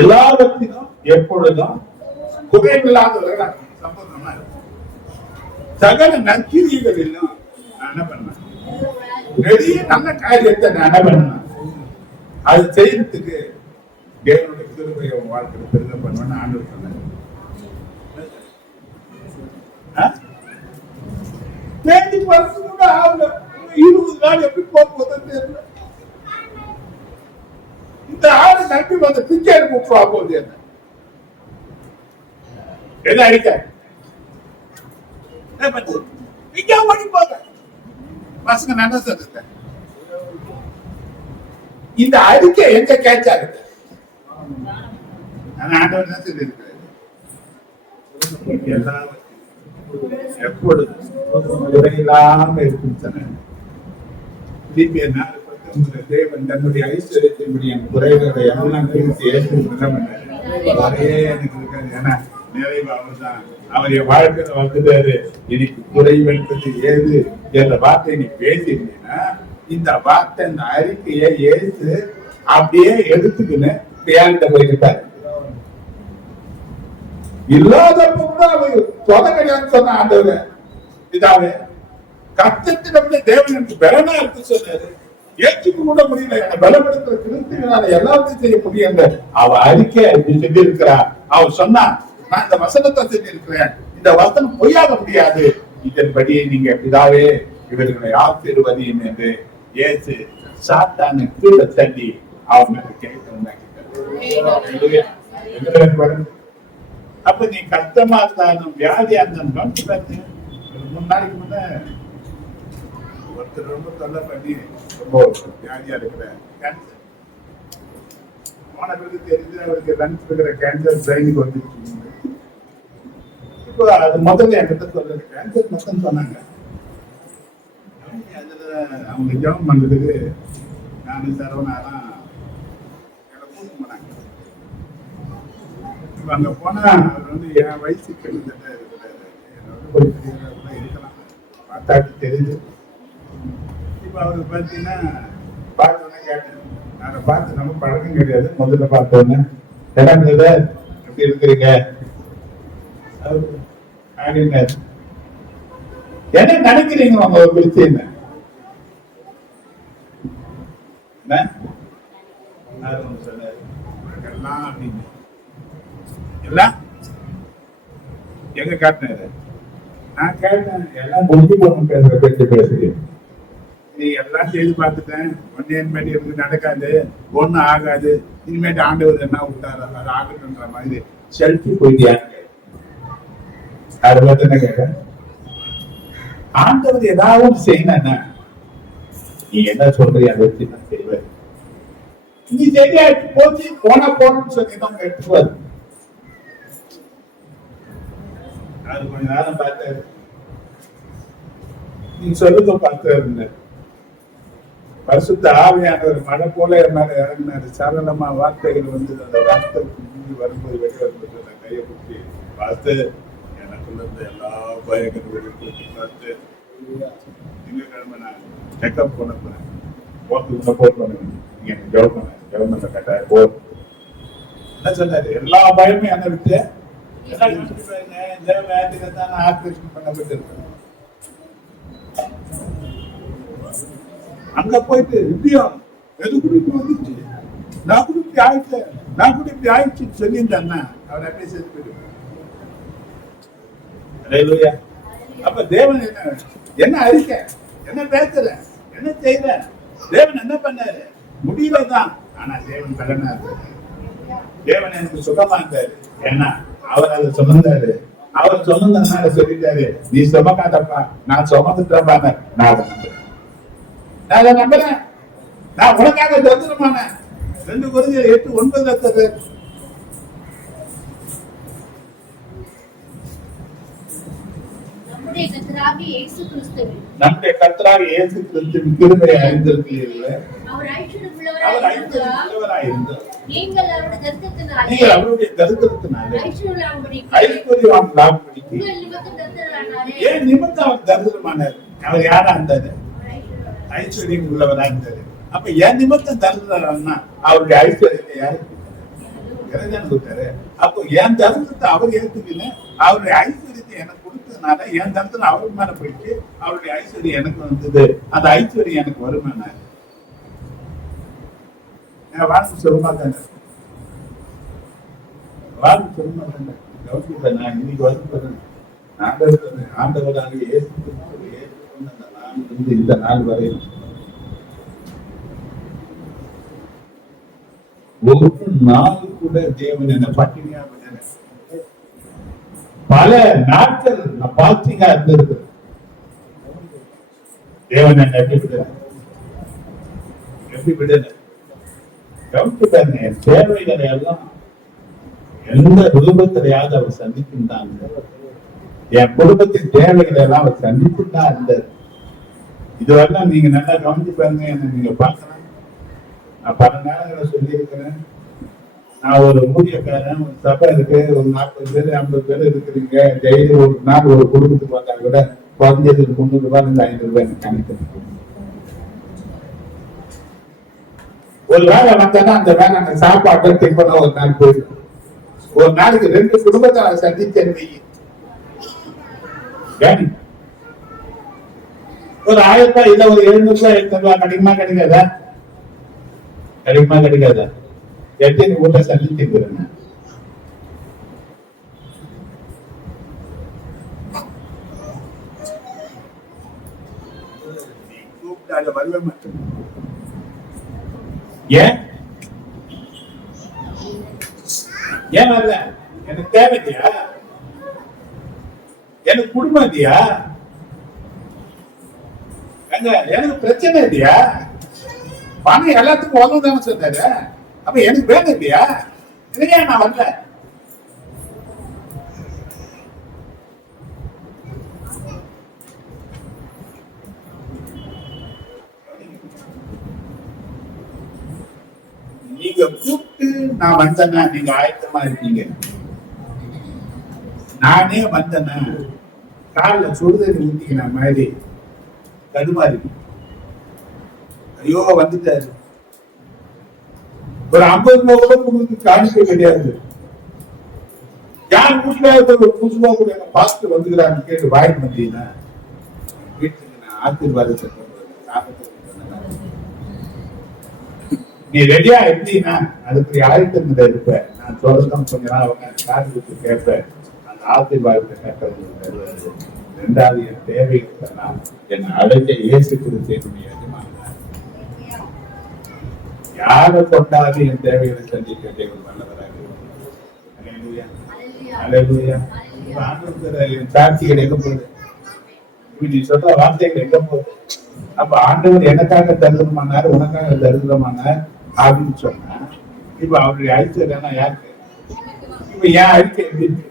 எல்லாவற்றிலும் எப்பொழுதும் குறைவில்லாதவர்கள் சம்பூர்ணமா இருக்கும். சகல நற்கிரியைகளிலும் நான் என்ன பண்ணேன், நிறைய நல்ல காரியத்தை நான் என்ன பண்ணேன், அது செய்யறதுக்கு தேவனுடைய கிருபையை உங்க வாழ்க்கையில பெருக பண்ணுவேன்னு ஆண்டவர் சொன்னார். 20% கூட ஆகல, 20 நாள் எப்படி போகுதுன்னு தெரியல. இந்த ஆளு நம்பி வந்து பிச்சை எடுப்பா போகுது, என்ன அடிக்க இங்க ஓடி போக பசங்க என்ன சொல்லுங்க. இந்த அறிக்கை எங்க கேட்சாரு? ஆண்டவர் என்ன சொல்லியிருக்காரு? எப்பொழுதும் குறையில்லாம இருக்கும் சொன்னார். தேவன் தன்னுடைய ஐஸ்வர்யத்தின்படி என் குறைகளை எல்லாம் தீர்த்து ஏற்றுக்கொண்டே எனக்கு இருக்காது. ஏன்னா நிறைவு அவர் தான், அவர் என் வாழ்க்கையில வந்துட்டாரு. இன்னைக்கு குறைவென்பது ஏது என்ற வார்த்தை நீ பேசியிருந்தீங்கன்னா, இந்த வார்த்தை, இந்த அறிக்கையை ஏற்று அப்படியே எடுத்துக்கின்னு கையாளிட்ட போயிருப்பாரு. இல்லாதப்ப கூட அவர் தொலை கிடையாது சொன்ன ஆண்டவர் இதாவே கத்தத்திடமே தேவன் எனக்கு பலனா இருக்கு சொன்னாரு. ஏற்றுக்க கூட முடியல, என்னை பலப்படுத்துற கிறிஸ்துவனால எல்லாத்தையும் செய்ய முடியும். அவ அறிக்கை செஞ்சு இருக்கிறா. அவர் சொன்னா, நான் இந்த வசனத்தை செஞ்சிருக்கிறேன், இந்த வசனம் பொய்யாக முடியாது, இதன்படி நீங்க பிதாவே இவர்களை ஆசீர்வதியும் என்று இயேசு சாத்தானை கீழே தள்ளி அவங்களுக்கு கேட்க வந்தாங்க. அப்ப நீ கஷ்டமா இருந்தாலும் வியாதியா இருந்தாலும் 3 நாளைக்கு முன்ன ஒருத்தர் ரொம்ப தொல்லை பண்ணி ரொம்ப வியாதியா இருக்கிற கேன்சர் போன பிறகு தெரிஞ்சு அவருக்கு லங்ஸ் இருக்கிற கேன்சர் பிரெயினுக்கு வந்துருச்சு. இப்போ அது முதல்ல என்கிட்ட சொல்றது கேன்சர் மட்டும் சொன்னாங்க. அதுல அவங்க ஜெபம் பண்றதுக்கு நானு சரவணாலாம் கூட்டு போனாங்க. இப்ப அங்க போனா அவர் வந்து என் வயசு கிட்டத்தட்ட இருக்கிறாரு, என்னோட கொஞ்சம் பெரியவர்களா இருக்கலாம், பார்த்தாட்டு தெரிஞ்சு. இப்ப அவரு பார்த்தீங்கன்னா பார்த்தோன்னே கேட்டேன், நான் பார்த்து நம்ம பழக்கம் கிடையாது, முதல்ல பார்த்தோன்னே என்ன எப்படி இருக்கிறீங்க அப்படின்னு என்ன நினைக்கிறீங்க உங்க குறிச்சு என்ன சொன்னாரு எல்லாம் அப்படின்னு எல்லாம் எங்க காட்டினாரு? நான் கேட்டேன், எல்லாம் முடிஞ்சு போகணும் பேசுற பேச்சு பேசுறேன். நீ எல்லாம் செய்து பார்த்துட்டேன், ஒன்னு இனிமேட்டு இருந்து நடக்காது, ஒன்னும் ஆகாது, இனிமேட்டு ஆண்டவர் என்ன விட்டாரு அது ஆகட்டுன்ற மாதிரி செல்ஃபி போயிட்டியான்னு அதை பார்த்து என்ன கேட்டேன், ஆண்டவர் ஏதாவது செய்யணும், நீ என்ன சொல்றிய அதை வச்சு நான் செய்வேன். நீ சரியா போச்சு போனன்னு சொல்லி தான் எடுத்துவாரு. அது கொஞ்ச நேரம் பார்த்தாரு, நீ சொல்லுங்க பார்த்தாரு. பரிசுத்த ஆவியானவர் மழை போல என்னால இறங்கினாரு. சரளமா வார்த்தைகள் வந்து அந்த வார்த்தைக்கு முந்தி வரும்போது வெளியே வரும்போது நான் கையை பிடிச்சி பார்த்து எனக்குள்ள இருந்த எல்லா பயங்கரங்களும் பார்த்து திங்கக்கிழமை நான் செக்அப் பண்ண போறேன். போறதுக்குள்ள போட்டு நீங்க எனக்கு ஜெபம் பண்ண கட்டாயம் போ என்ன சொன்னாரு. எல்லா பயமும் என்ன விட்டு தான் ஆப்ரேஷன் பண்ணப்பட்டு இருக்கேன். அங்க போயிட்டு இப்படியும் எது கூட இப்படி வந்துச்சு, நான் கூட இப்படி ஆயிடுச்சு சொல்லியிருந்தேன்னா அவர் அப்படியே சேர்த்து போயிடுவார். அப்ப தேவன் என்ன அறிக்க, என்ன பேசுற, என்ன செய்யற, தேவன் என்ன பண்ணாரு முடியலதான். ஆனா தேவன் கடனா தேவன் எனக்கு சுகமா இருந்தாரு. ஏன்னா அவர் அதை சுமந்தாரு. அவர் சுமந்தனால சொல்லிட்டாரு, நீ சுமக்காதப்பா நான் சுமந்துட்டப்பா. நான் அதை நம்புறேன். நான் உனக்காக தந்துருமான 2 Corinthians 8:9 நம்முடைய கர்த்தராகிய இயேசு கிறிஸ்துவின் கிருபையை அறிந்திருக்கிறீர்களே, அவர் ஐஸ்வர்யமுள்ளவராய் இருந்தார். நீங்கள் அவருடைய தரித்திரத்தினாலே ஐஸ்வர்யவான்களாகும்படிக்கு உங்கள் நிமித்தம் தரித்திரரானாரே. ஏன் நிமித்தம் அவர் தரித்திரமானார்? அவர் யாரா இருந்தாரு? ஐஸ்வர்யம் உள்ளவராக இருந்தாரு. அப்ப என் நிமித்தம் தருகிறாருன்னா அவருடைய ஐஸ்வர்யத்தை யாரு கொடுத்தாரு? அப்போ என் தருணத்தை அவர் ஏற்றுக்கல, அவருடைய ஐஸ்வர்யத்தை எனக்கு கொடுத்ததுனால என் தருணம் அவருக்கு மேல போயிட்டு அவருடைய ஐஸ்வர்யம் எனக்கு வந்தது. அந்த ஐஸ்வர்யம் எனக்கு வருமான வாழ்க்கை சொல்லுமா தானே? வாழ்க்கை சொல்லுமா தானே? கவனிப்பேன். நான் இன்னைக்கு வருத்தேன். ஆண்டவராக இந்த நாள் வரை ஒரு நாள் கூட தேவன் என்ன பட்டினியா விடல. பல நாட்கள் நான் பாத்திங்கா இருந்திருக்கு. தேவன் என்ன எப்படி விடல? கவனிச்சுட்டாங்க. என் தேவைகளை எல்லாம் எந்த ரூபத்திலையாவது அவர் சந்திக்கின்றாங்க. என் குடும்பத்தின் தேவைகளை எல்லாம் அவர் சந்திச்சுதான் இருந்தார். இதுவரெல்லாம் நீங்க நல்லா கவனிச்சு பாருங்க. என்ன நீங்க பார்க்கலாம். நான் பல நேரங்களை சொல்லி இருக்கிறேன். நான் ஒரு ஊழியக்காரன், ஒரு சபை இருக்கு, ஒரு 40 பேர் 50 பேர் இருக்கிறீங்க. டெய்லி ஒரு நாள் ஒரு குடும்பத்துக்கு வந்தா கூட குறைஞ்சது 300 ரூபாய் 500 ரூபாய் எனக்கு கணக்கு. ஒரு வேலை வந்தானா அந்த வேலை அந்த சாப்பாட்டை தின்பனா ஒரு நாள் போயிடும். ஒரு நாளைக்கு 2 குடும்பத்தை நான் சந்தித்தேன். ஒரு 1000 ரூபாய் இல்ல ஒரு 700 ரூபாய் 800 ரூபாய் கிடைக்குமா கிடைக்காதா? கிடைக்குமா கிடைக்காதா? எத்தனை ஊர்ல சந்திச்சுக்கிறேன். கூப்பிட்டால வரவே மாட்டேன். ஏன் வரல? எனக்கு தேவை இல்லையா? எனக்கு குடும்பம் இல்லையா? எனக்கு பிரச்சனை இல்லையா? பணம் எல்லாத்துக்கும் உதவுதானே சொன்னாரு. அப்ப எனக்கு வேணும் இல்லையா? இல்லையா நான் வரல. நீங்க கூப்பிட்டு நான் வந்தேன்னா நீங்க ஆயத்தமா இருக்கீங்க. நானே வந்தேன்னா காலில் சுடுதண்ணி ஊத்திக்கிற மாதிரி தடுமாறி ஐயோ வந்துட்டாரு. ஒரு 50 ரூபாய் கூட உங்களுக்கு காணிக்க கிடையாது. யார் வீட்டுல ஒரு 100 ரூபாய் கூட பாஸ்ட் வந்துக்கிறான்னு கேட்டு வாங்கிட்டு வந்தீங்கன்னா வீட்டுக்கு நான் ஆசீர்வாதத்தை நீ ரெடியா எப்படின்னா அதுக்கு ஆயத்தம் இருப்ப. நான் சொல்றதும் கொஞ்ச நாள் அவங்க காது விட்டு கேட்பேன். அந்த ஆசீர்வாதத்தை கட்டது. இரண்டாவது என் தேவைகள் என் அழைக்க இயேசு கிறிஸ்து என்னுடைய எஜமானர். யாரை கொண்டாது என் தேவைகளை சந்திக்க தேவன் வல்லவராக இருக்கிறார். அல்லேலூயா. அல்லேலூயா. இப்ப ஆண்டவர் என் சாட்சிகள் எங்க போகுது? இப்ப நீ சொல்ற வார்த்தைகள் எங்க போகுது? அப்ப ஆண்டவர் எனக்காக தருதமானார், உனக்காக தருதமானார் அப்படின்னு சொன்னா, இப்ப அவருடைய ஐக்கியம் யாருக்கு? இப்ப ஏன் அறிக்கை எப்படி இருக்கு?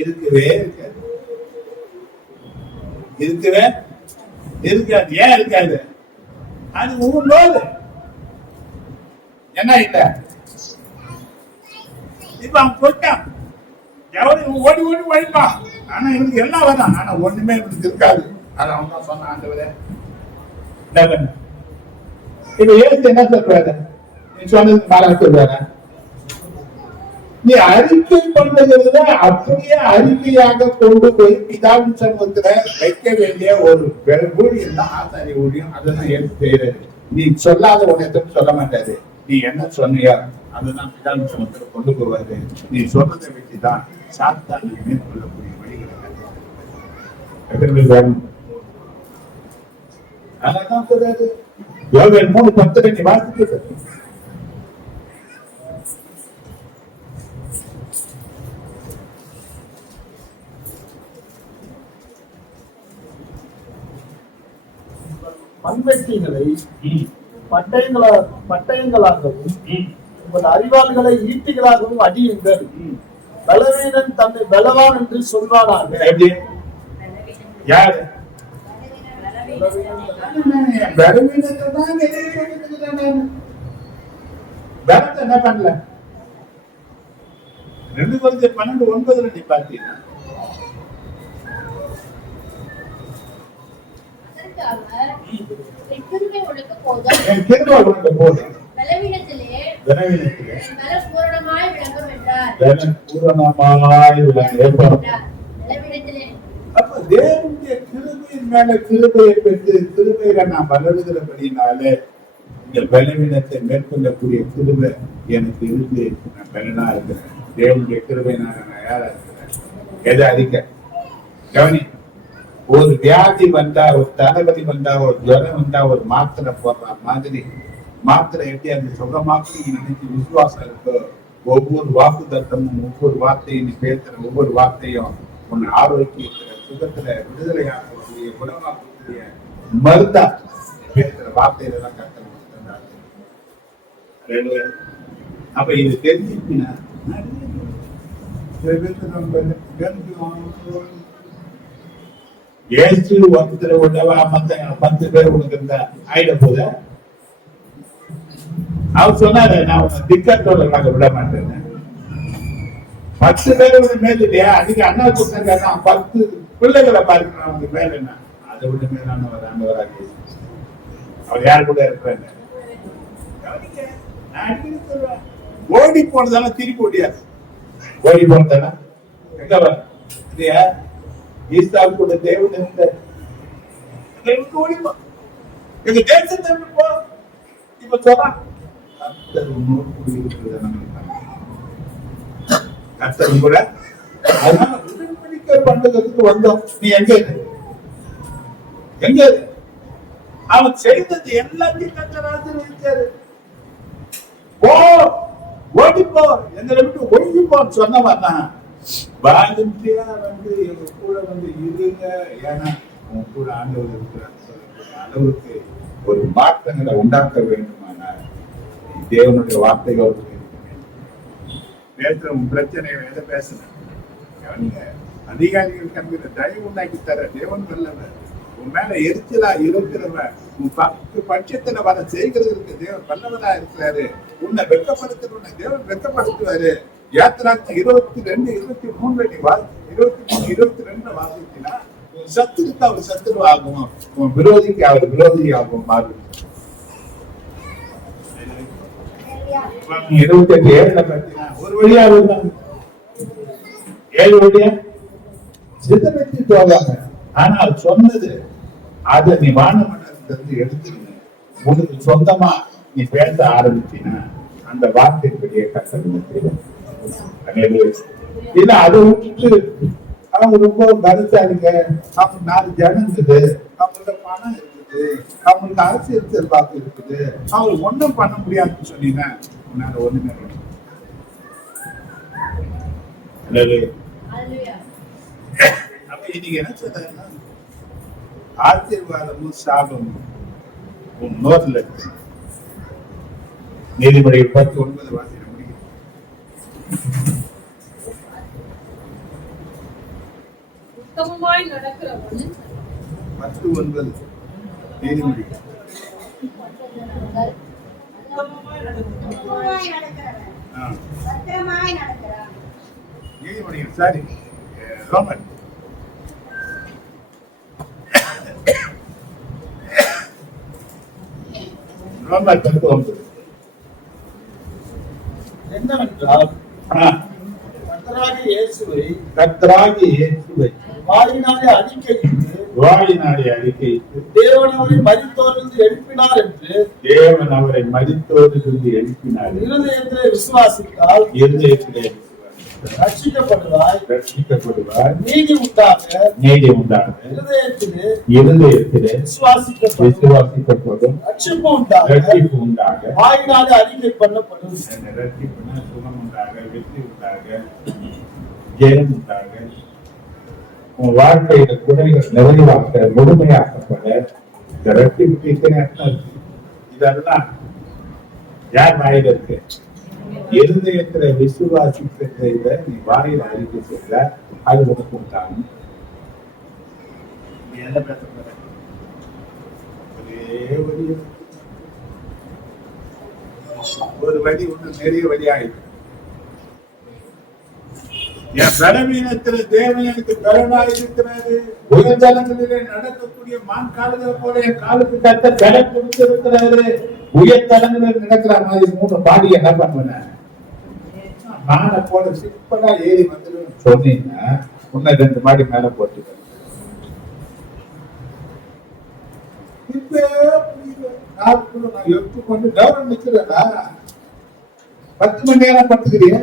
இருக்கவே இருக்காது. இருக்கவே இருக்காது. ஏன் இருக்காது? அது உங்களோடு என்ன இல்ல. இப்ப அவன் போயிட்டான், எவரு ஓடி ஓடி வழிப்பான். ஆனா இவனுக்கு எல்லாம் வரும், ஆனா ஒண்ணுமே இவனுக்கு இருக்காது. அது அவன் தான் சொன்ன ஆண்டவரே. இப்ப ஏசு என்ன சொல்றாரு? நீ சொன்னது மாறா சொல்றாரு. நீ அறிக்கை பண்ணுகிறத அப்படியே அறிக்கையாக கொண்டு போய் பிதாவின் சமூகத்துல வைக்க வேண்டிய ஒரு ஊழியம் தான் ஆசாரிய ஊழியம். அதெல்லாம் எடுத்து செய்யறது. நீ சொல்லாத உன்னை சொல்ல மாட்டாரு. நீ என்ன சொன்னியா அதுதான் பிதாவின் சமூகத்துல கொண்டு போவாரு. நீ சொன்னதை வச்சுதான் சாத்தானை மேற்கொள்ளக்கூடிய வழிகளை அதான் சொல்றாரு. யோவேல் 3:10 நீ வாசிக்க. மண்வெட்டிகளை பட்டயங்களாகவும் உங்கள் அறிவாள்களை ஈட்டிகளாகவும் அடியுங்கள். பலவீனன் தன்னை பலவான் என்று சொல்வானாக. யாரு? என்ன பண்ணல? 2:12 நீ பார்த்தீங்கன்னா அப்ப தேவனுடைய கிருபையின் மேல கிருபையை பெற்று கிருபையில நான் வளருகிறபடினாலே இந்த பலவீனத்தை மேற்கொள்ளக்கூடிய கிருபை எனக்கு இருந்து நான் பலனா இருக்கிறேன். தேவனுடைய கிருபையினால நான் யாரா இருக்கிறேன்? எதை அறிக்க கவனி. ஒரு வியாதி வந்தா, ஒரு தலைவலி வந்தா, ஒரு ஜுரம் வந்தா, ஒரு மாத்திரை போடுற மாதிரி மாத்திரை எப்படி அந்த சுகமாக்கி நினைச்சு விசுவாசம் இருக்கோ, ஒவ்வொரு வாக்கு தத்தமும் ஒவ்வொரு வார்த்தையும் நீ பேசுற ஒவ்வொரு வார்த்தையும் உன்னை ஆரோக்கியத்துல சுகத்துல விடுதலையாகக்கூடிய குணமாக்கக்கூடிய மருந்தா பேசுற வார்த்தையில எல்லாம் கட்டணும். அப்ப இது தெரிஞ்சுக்கினா ஏசு ஒருத்தர் விடவா 10 பேர் உனக்கு இருந்தா ஆயிட போத. அவர் சொன்னாரு, நான் உன்னை திக்கத்தோட நாங்க விட மாட்டேன். 10 பேர் மேல இல்லையா? அதுக்கு அண்ணா சொன்னாங்க 10 பிள்ளைகளை பாருங்க அவங்க மேல என்ன, அதை விட மேலானவர் ஆண்டவராக அவர் யாரு கூட இருக்கிறாங்க. ஓடி போனதான திருப்பி ஓடியாது. ஓடி போனதானா எங்க வர இல்லையா? ஈசாவுக்குள்ள தேவன் இருந்தார். எங்க தேசத்தை போ. இப்ப சொல்றான் கர்த்தர் உன்னோடு கூட இருக்கிறத கர்த்தர் கூட. அதனால உடன்படிக்கை பண்றதுக்கு வந்தோம். நீ எங்க எங்க அவன் செய்தது எல்லாத்தையும் கர்த்தர் ஆசீர்வதிச்சாரு. போ, ஓடிப்போ, எங்களை விட்டு ஒழுங்கி போன்னு சொன்னவன் தான் வாலண்டியா வந்து எங்க கூட வந்து இருங்க. ஏன்னா உங்க கூட ஆண்டவர் இருக்கிறான்னு சொல்லக்கூடிய அளவுக்கு ஒரு மாற்றங்களை உண்டாக்க வேண்டுமானால் தேவனுடைய வார்த்தைகள் பேசுற உன் பிரச்சனைகளை எதை பேசுறேன் அதிகாரிகள் கண்கிற தயவு உண்டாக்கி தர தேவன் வல்லவர். உன் மேல எரிச்சலா இருக்கிறவன் உன் பட்சத்துல வர செய்கிறதுக்கு தேவன் வல்லவரா இருக்கிறாரு. உன்னை வெட்கப்படுத்துற தேவன் வெட்கப்படுத்துவாரு. யாத்திராட்சி 22:23 வாசிச்சினா உன் சத்துருக்கு அவர் சத்துரு ஆகும், உன் விரோதிக்கு அவர் விரோதி ஆகும் மாறும். 28:7 ஒரு வழியா வருவாங்க, 7 வழியா சிதறடிச்சு போவாங்க. ஆனால் சொன்னது அதை நீ வானமண்டலத்திலிருந்து எடுத்துருங்க. உனக்கு சொந்தமா நீ பேச ஆரம்பிச்சினா அந்த வார்த்தைக்குரிய கஷ்டம் இல்ல. அதை விட்டுட்டு அவங்க ரொம்ப கருத்தாருங்க, அவங்க 4 ஜனம் இருக்குது, அவங்களோட பணம் இருக்குது, அவங்களுக்கு அரசியல் செல்வாக்கு இருக்குது, அவங்களுக்கு ஒண்ணும் பண்ண முடியாதுன்னு சொன்னீங்கன்னா உன்னால ஒண்ணுமே அப்ப இன்னைக்கு என்ன சொல்றாங்கன்னா ஆசீர்வாதமும் சாபமும் உன் நோர்ல இருக்கு. நீதிபதி 10:9 வாசிக்க முடியும். உத்தமமாய் நடக்கிறவன் 10:9 நீதிபதி. உத்தமமாய் நடக்கிறவன் நீதிபதி சாரி ரோமன் ரோமன் 10:9 என்னவென்றால் கர்த்தராகிய இயேசுவை வாயினாலே அறிக்கையிட்டு தேவன் அவரை மரித்தோரிலிருந்து எழுப்பினார் என்று இருதயத்திலே விசுவாசித்தால் ரட்சிக்கப்படுவாய். நீதி உண்டாக இருதயத்திலே விசுவாசிக்கப்படும். ரட்சிப்பு உண்டாக வாயினாலே அறிக்கை பண்ணப்படும். சுகம் உண்டாக, வெற்றி உண்டாக, ஜெயம் உண்டாக, உன் வாழ்க்கையில குறைகள் நிறைவாக்க, முழுமையாக்கப்பட இந்த ரட்சிப்புக்கு அர்த்தம் இருக்கு. இதெல்லாம் யார் வாயில இருக்கு? இருதயத்துல விசுவாசிக்கிறதை விட நீ வாயில அறிக்கை செய்யல, அது உனக்கு உண்டாங்க. என்ன பேச போற? ஒரு வழி ஒண்ணு நிறைய வழி ஆயிடுச்சு. என் பலவீனத்துல தேவன் எனக்கு பலனாய் இருக்கிறாரு. உயர்தலங்களிலே நடக்கக்கூடிய மான் கால்கள் போல என் காலுக்கு கத்த பலம் கொடுத்திருக்கிறாரு. உயர்தலங்களில் நடக்கிற மாதிரி 3 பாடி என்ன பண்ணுவேன்? மானை போல சிம்பிளா ஏறி வந்துடும் சொன்னீங்கன்னா உன்னை 2 மாடி மேல போட்டுக்க. இப்ப நாளுக்குள்ள நான் எடுத்துக்கொண்டு கவனம் நிக்கிறேன்னா 10 மணி நேரம் படுத்துக்கிறீங்க.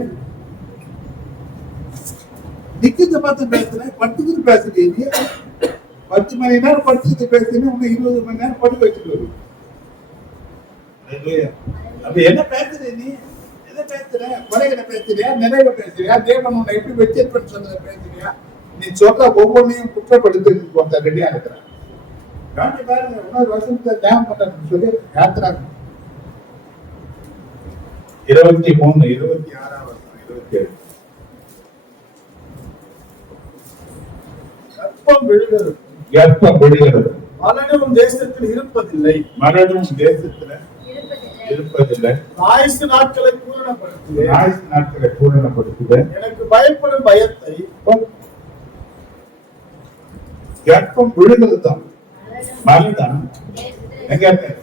நிக்கிறது பார்த்து பேசுறேன், படுத்துக்கிட்டு பேசுறீங்க. 10 மணி நேரம் படுத்துக்கிட்டு பேசுறேன், உங்க 20 மணி நேரம் படுக்க வச்சுட்டு. அப்ப என்ன பேசுற நீ? என்ன பேசுற? குறைகளை பேசுறியா, நிறைய பேசுறியா, தேவன் உன்னை எப்படி வச்சிருப்பேன்னு சொன்னதை பேசுறியா? நீ சொல்ற ஒவ்வொன்றையும் குற்றப்படுத்த ரெடியா இருக்கிறான். பாருங்க, இன்னொரு வருஷத்துல தியானம் பண்றேன்னு சொல்லி யாத்திராங்க 23, 26 வருஷம், 27 கர்ப்பம் விழுகிறது. மரணம் தேசத்தில் இருப்பதில்லை. ஆயுசு நாட்களை பூரணப்படுத்துவேன். எனக்கு பயப்படும் பயத்தை கர்ப்பம் விழுகிறது தான் மரணம் எங்க இருக்காது?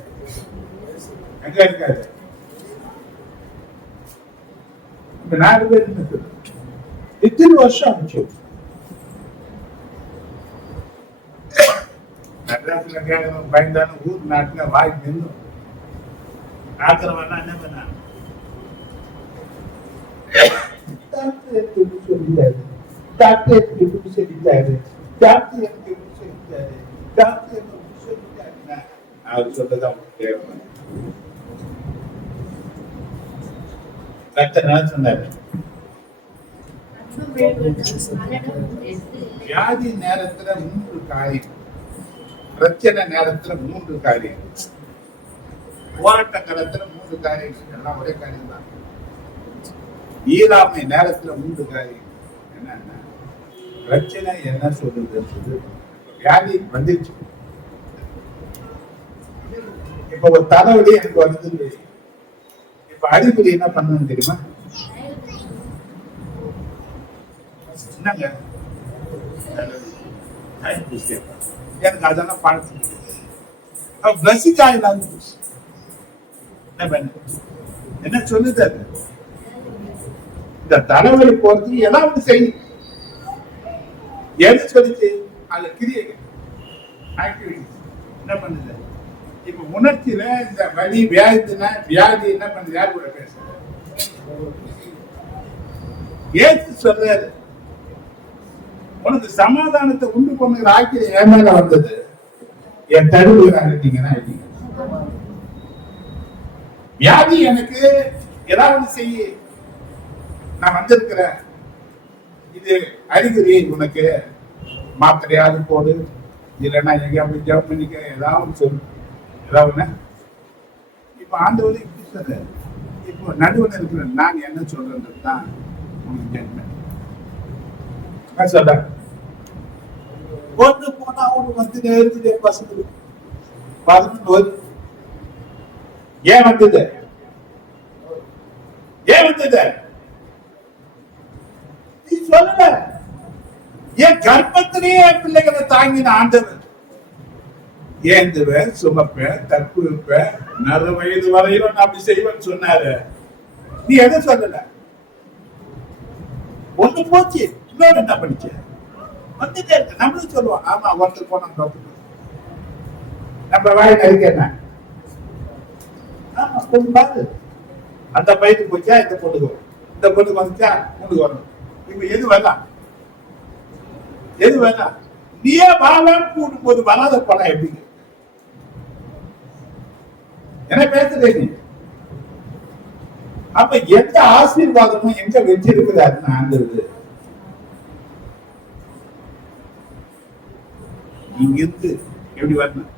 எங்க இருக்காது? 4 பேர் இத்தனை வருஷம் ஆச்சு. மெட்ராஸ்ல கேட்கணும் பயந்தாலும் ஊர் நாட்டுல வாய் நின்றும் ஆக்கிறவன் என்ன பண்ண டாக்டர் எனக்கு எப்படி சொல்லிட்டாரு, டாக்டர் எனக்கு எப்படி சொல்லிட்டாரு, டாக்டர் எனக்கு எப்படி சொல்லிட்டாரு, டாக்டர் எனக்கு எப்படி சொல்லிட்டாருன்னா அவர் சொல்லதான் தேவை. டாக்டர் என்ன சொன்னாரு? வியாதி நேரத்துல 3 காரியம், பிரச்சனை நேரத்துல 3 காரியம், போராட்ட காலத்துல 3 காரியம், எல்லாம் ஒரே காரியம் தான். இயலாமை நேரத்துல 3 காரியம். என்னன்னா பிரச்சனை என்ன சொல்றது, வியாதி வந்துச்சு. இப்ப ஒரு தலைவலி எனக்கு வருது, இப்ப அறிகுறி என்ன பண்ணணும் தெரியுமா? என்னங்க எனக்கு அதெல்லாம் பழக்கம் என்ன சொல்லுது? இந்த தலைவலி போறதுக்கு எல்லாம் ஒண்ணு செய்யும். எது சொல்லிச்சு? அது கிரியைகள், ஆக்டிவிட்டிஸ். என்ன பண்ணுது? இப்ப உணர்ச்சியில இந்த வலி வியாதினா வியாதி என்ன பண்ணுது? யார் கூட பேசுறது? ஏசு சொல்றாரு, உனக்கு சமாதானத்தை உண்டு பண்ணுகிற ஆக்கியம் என் மேல வந்தது, என் தடுவுகிறாங்க. வியாதி எனக்கு ஏதாவது செய்ய நான் வந்திருக்கிறேன், இது அறிகுறி, உனக்கு மாத்திரையாவது போடு, இல்லைன்னா எங்கேயாவது ஜெபம் பண்ணிக்க, ஏதாவது சொல்லு, ஏதாவது. இப்ப ஆண்டவர் இப்படி சொல்றாரு. இப்போ நடுவில் இருக்கிற நான் என்ன சொல்றது தான் உங்களுக்கு ஜட்மெண்ட் சொல்றேன். ஒன்று போனா அவனுக்கு வந்து நேரத்துக்கு பசங்க 11 வருது. ஏன் வந்தது? ஏன் வந்தது? நீ சொல்லல. என் கர்ப்பத்திலேயே பிள்ளைகளை தாங்கின ஆண்டவர் ஏந்துவேன், சுமப்பேன், தற்குவிப்பேன், 40 வயது வரையிலும் நான் அப்படி செய்வேன்னு சொன்னாரு. நீ எதை சொல்லல? ஒண்ணு போச்சு, இன்னொரு என்ன பண்ணிச்ச? வந்துட்டே இருக்கு. நம்மளும் சொல்லுவோம், ஆமா ஒருத்தர் போனா நம்ம வாய் நெருக்க என்ன? ஆமா பொண்ணு பாரு, அந்த பையனுக்கு போச்சா இந்த பொண்ணுக்கு வரும், இந்த பொண்ணுக்கு வந்துச்சா பொண்ணுக்கு வரணும். இப்ப எது வேணாம்? எது வேணாம்? நீயே வாழான்னு கூடும் போது வராத படம் எப்படி? என்ன பேசுறேன் நீ? அப்ப எந்த ஆசீர்வாதமும் எங்க வச்சிருக்கிறாருன்னு ஆண்டது இங்க இருந்து எப்படி வரணும்?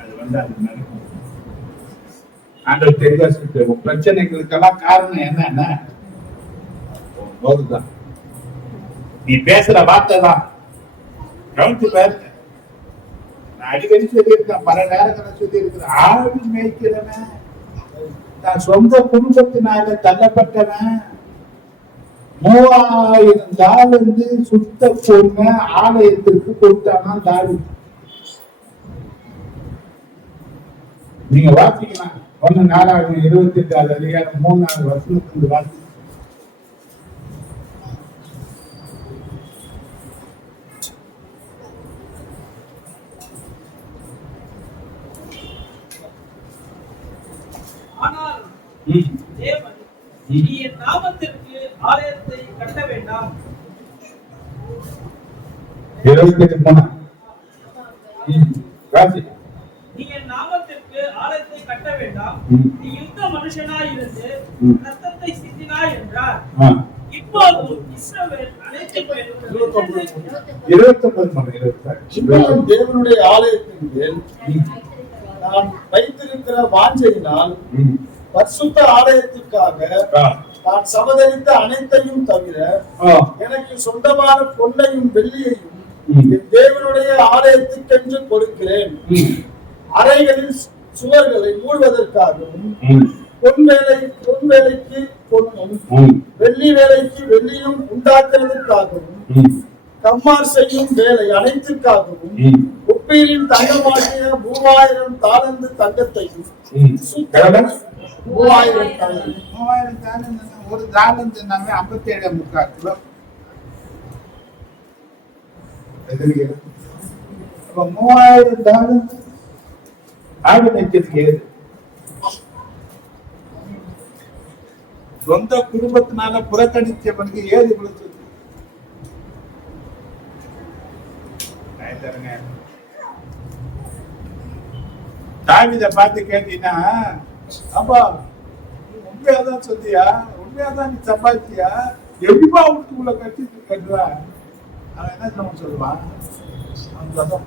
அது வந்து அது நடக்கும். ஆண்டவர் தெளிவா சொல்லிட்டு, பிரச்சனைகளுக்கெல்லாம் காரணம் என்னன்னா போதுதான், நீ பேசுற வார்த்தை தான். கவனிச்சு பாருங்க. நான் அடிக்கடி சொல்லியிருக்கேன், பல நேரங்களை சொல்லியிருக்கிறேன். ஆடு மேய்க்கிறவன், நான் சொந்த குடும்பத்தினால தள்ளப்பட்டவன், 3000 தாலந்து சுத்த பொண்ண ஆலயத்திற்கு கொடுத்தானா தாவி. நீங்க வாசிக்கலாம், 1 அதிகாரம் 3 வசனத்திலிருந்து வாசி. ஆனால் தேவன், நீ என் நாமத்திற்கு ஆலயத்தை கட்ட வேண்டாம். 28 போனா வாசி. நீ என் நாமத்திற்கு ஆலயத்தை கட்ட வேண்டாம், நீ யுத்த மனுஷனாய் இருந்து ரத்தத்தை சிந்தினாய் என்றார். இப்போதும் இஸ்ரவேல் அனைத்து பேரும் 29 தேவனுடைய ஆலயத்தின் மேல் நான் வைத்திருக்கிற வாஞ்சையினால் பரிசுத்த ஆலயத்திற்காக நான் சமதரித்த அனைத்தையும் தவிர எனக்கு சொந்தமான பொன்னையும் வெள்ளியையும் என் தேவனுடைய ஆலயத்துக்கென்று கொடுக்கிறேன். அறைகளில் சுவர்களை மூடுவதற்காகவும் பொன் வேலைக்கு பொன்னும் வெள்ளி வேலைக்கு வெள்ளியும் உண்டாக்குவதற்காகவும் கம்மார் செய்யும் வேலை அனைத்திற்காகவும் ஒப்பீரின் தங்கமாகிய 3000 தாலந்து தங்கத்தையும் 3000 தாலந்து, ஒரு தாலந்து 57.75 கிலோ. 3000 தாலந்து ஆடு மேய்ச்சதுக்கு ஏது? சொந்த குடும்பத்தினால புறக்கணிச்சவனுக்கு ஏது விழுந்தது? தாவீத பார்த்து கேட்டீங்கன்னா, அப்பா உண்மையாதான் சொல்லியா, உண்மையாதான் நீ சம்பாதிச்சியா, எப்படிப்பா அவனுக்கு உள்ள கட்டி கட்டுவா? அவன் என்ன சொல்லுவான்? அவன் சொல்லுவான்,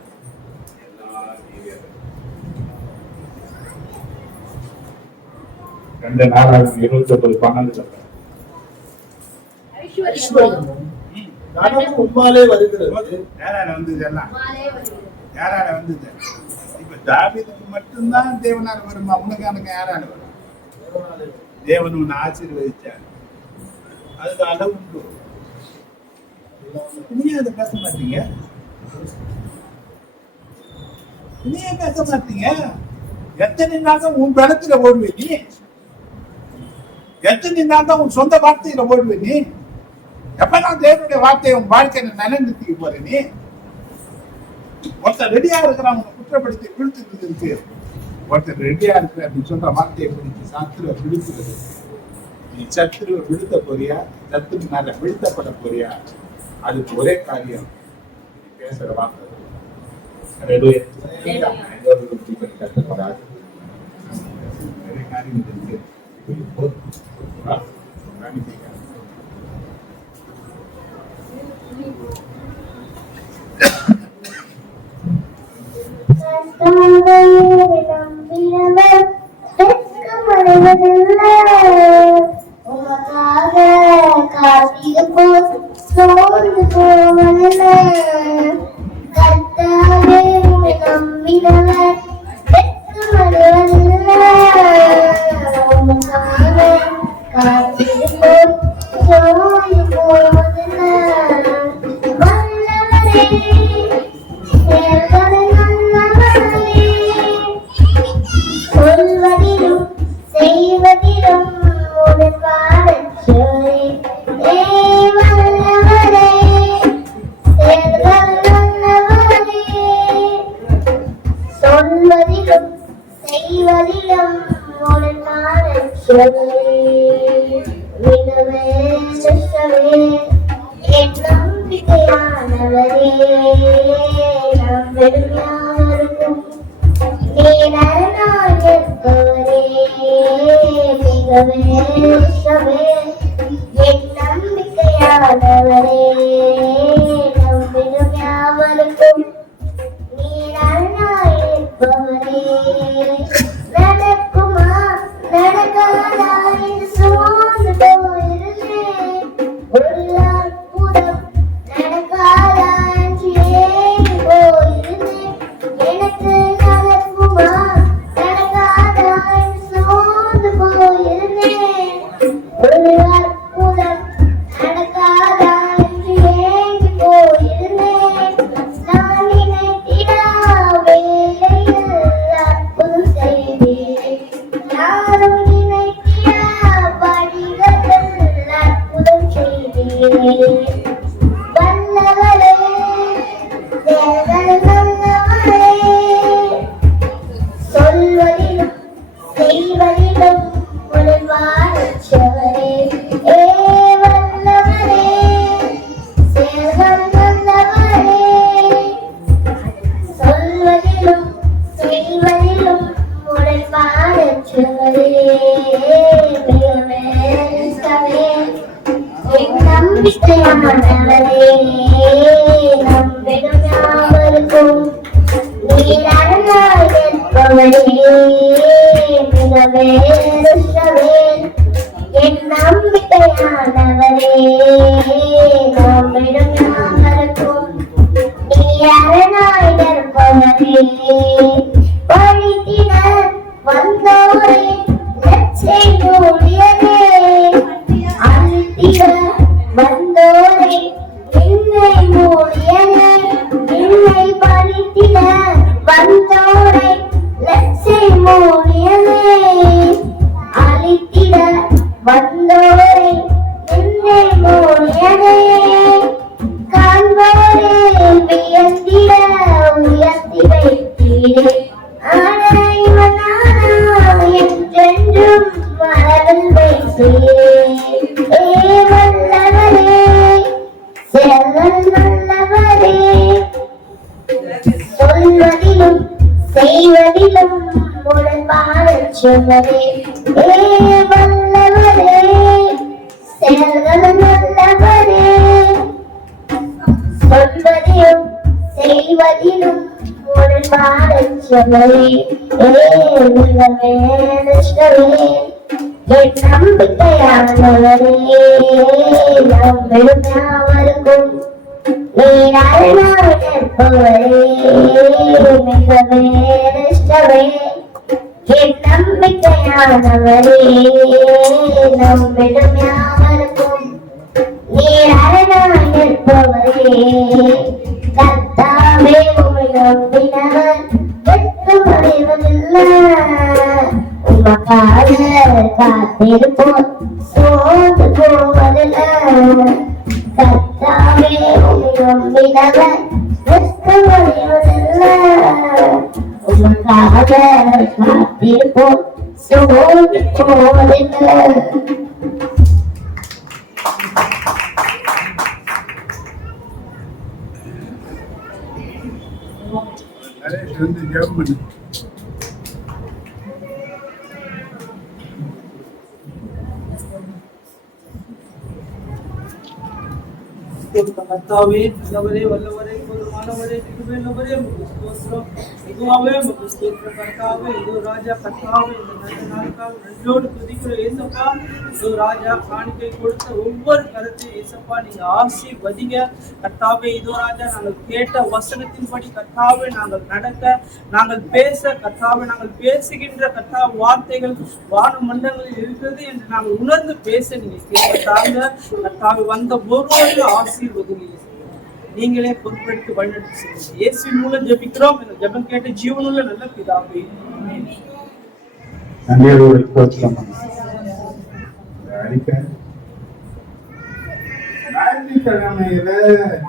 2 ஐஸ்வர்யமும் கனவும் உம்மாலே வருகிறது. யாரால வந்தது? எல்லாம் யாரால வந்தது? இப்ப தாவீதுக்கு மட்டும்தான் தேவனால வருமா? உனக்கு எனக்கு யாரால வரும்? தேவன் உன்னை ஆசீர்வதிச்சார், அதுக்கு அளவு உண்டு. நீங்க அதை பேச மாட்டீங்க, நீங்க பேச மாட்டீங்க. எத்தனை நாள் தான் உன் பலத்துல ஓடுவே நீ? எத்தனை நாள் தான் உன் சொந்த வார்த்தையில ஓடுவே நீ? எப்பதான் தேவனுடைய வார்த்தையை உன் வாழ்க்கையில நிலைநிறுத்திக்க போற நீ? ஒருத்தர் ரெடியா இருக்கிறவங்க குற்றப்படுத்தி வீழ்த்துறது இருக்கு. ஒருத்தர் ரெடியா இருக்கிற அப்படின்னு சொல்ற வார்த்தையை பிடிச்சி சத்துருவை விழுத்துறது. நீ சத்துருவை விழுத்த போறியா, சத்துரு மேல வீழ்த்தப்பட போறியா? அதுக்கு ஒரே காரியம் நீ பேசுற வார்த்தை. கஷ்டப்படாது. நிறைய காரியம் இருக்கு. கர்த்தாவே உம்மை நம்பினவர் வெட்கமடைவதில்லை. நமக்காக காத்திருப்போம் சோதி போடுங்க. நரேஷ் வந்து ஜெபம் பண்ணு. கர்த்தாவே, நல்லவரே, வல்லவரே, போதுமானவரே, கிருபையுள்ளவரே, உமக்கு ஸ்தோத்திரம். யெகோவாவே, உமக்கு ஸ்தோத்திரம். கர்த்தாவே, இதோ ராஜா, கர்த்தாவே, இந்த நல்ல நாளுக்காக நன்றியோடு துதிக்கிற இயேசப்பா. இதோ ராஜா, காணிக்கை கொடுத்த ஒவ்வொரு கருத்தையும் இயேசப்பா நீங்க ஆசீர்வதிங்க. கர்த்தாவே, இதோ ராஜா, நாங்கள் கேட்ட வசனத்தின்படி கர்த்தாவே நாங்கள் நடக்க, நாங்கள் பேச, கர்த்தாவே நாங்கள் பேசுகின்ற கர்த்தா வார்த்தைகள் வான மண்டலங்களில் இருக்கிறது என்று நாங்கள் உணர்ந்து பேச நீங்க கேட்டாங்க. கர்த்தாவே, வந்த ஒவ்வொரு ஆசீர்வதிங்க. நீங்களே பொறுப்பெடுத்து வழிநடத்தி செய்யுங்க. இயேசுவின் மூலம் ஜெபிக்கிறோம். இந்த ஜெபம் கேட்ட ஜீவனுள்ள நல்ல பிதாவே. நன்றியோடு ஸ்தோத்திரம். அறிக்கை ஞாயிற்றுக்கிழமையில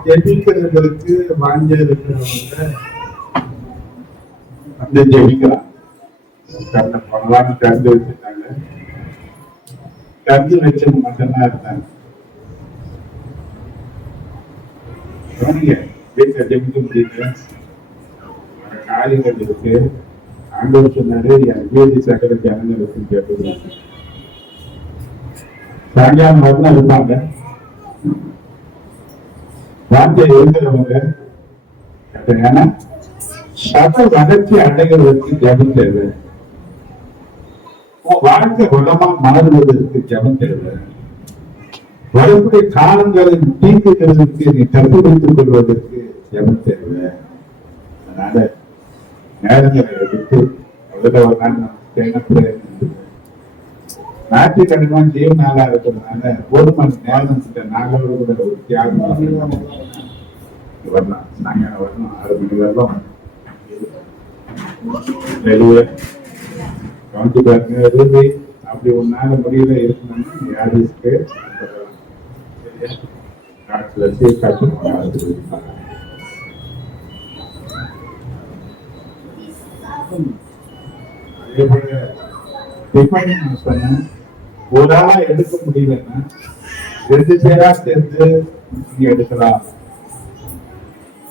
ஜெபிக்கிறதுக்கு வாஞ்ச இருக்கிறவங்க வந்து ஜெபிக்கலாம். பண்ணலாம்னு கருது வச்சுட்டாங்க. கருது வச்சது மட்டும்தான் இருந்தாங்க. வீட்டுல ஜெபிக்க முடியல, காரியங்கள் இருக்கு. ஆண்டவர் சொன்னாரு என் வீதி சகல ஜனங்களுக்கு கேட்பது. சாயங்காலம் வரலாம் இருப்பாங்க. வார்த்தை எழுதுறவங்க ஏன்னா சப வளர்ச்சி அடைகிறதுக்கு ஜபம் தேவை. வாழ்க்கை வளமா மாறுவதற்கு ஜபம் தேவை. வரக்கூடிய காலங்களை தீர்க்கிறதுக்கு நீ தப்பு வைத்துக் கொள்வதற்கு ஜபம் தேவை. அதனால நேரங்களை எடுத்து முதல்ல ஒரு நாள் ஞாயிற்றுக்கிழமை ஜீவ நாளா இருக்கிறதுனால ஒரு மணி நேரம் நாங்களோட கூட ஒரு தியாகம் வரலாம். சாயங்காலம் வரணும், 6 மணி வரலாம். வெளியே கவுண்டி பாருங்க. அப்படி ஒரு நாள் முடியல இருக்கணும்னா யாருக்கு காட்டுல காட்டு அதே போல நான் சொன்னேன், ஒரு ஆளா எடுக்க முடியலன்னா 2 பேரா சேர்ந்து நீங்க எடுக்கலாம்.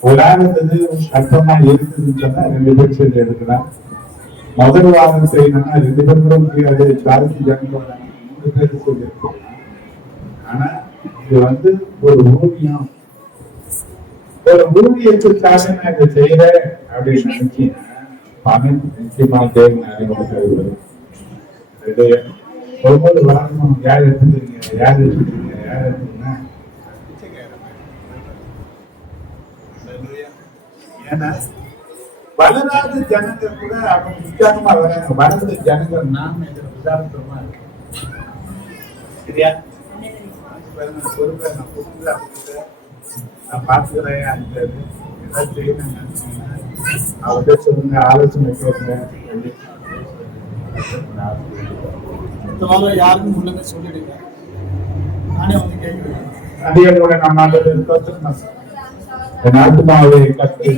ஒரு ஆள் இருந்தது கஷ்டமா இருக்குதுன்னு சொன்னா 2 பேர் சேர்ந்து எடுக்கலாம். முதல் வாரம் செய்யணும்னா 2 பேர் கூட முடியாது. 40 ஜனங்களோட 3 பேர் சேர்ந்து எடுக்கலாம். ஆனா இது வந்து ஒரு ஊதியம், ஒரு ஊதியத்துக்காக நான் இதை செய்யறேன் அப்படின்னு நினைச்சீங்கன்னா பணம் நிச்சயமா தேவை. ஒவ்வொரு வாரமும் யார் எடுத்துக்கிறீங்க, யார் எடுத்துக்கிறீங்க, யார் எடுத்துக்கீங்கன்னா ஏன்னா வளராத ஜனங்க கூட அவங்க உற்சாகமா வராங்க. வளர்ந்த ஜனங்கள் நாம இதுல உதாரணமா இருக்கு. சரியா? பொறுப்பை நான் கொடுக்குறேன், நான் பார்த்துக்கிறேன். அந்த ஏதாவது செய்யணும்னு நினைச்சீங்கன்னா அவர்கிட்ட சொல்லுங்க, ஆலோசனை கேட்குங்க. யாருக்கும் முன்னமே சொல்லிடுங்க, நானே வந்து கேட்கிறேன். அதிகளோட நம்ம ஆத்மாவை கர்த்தரை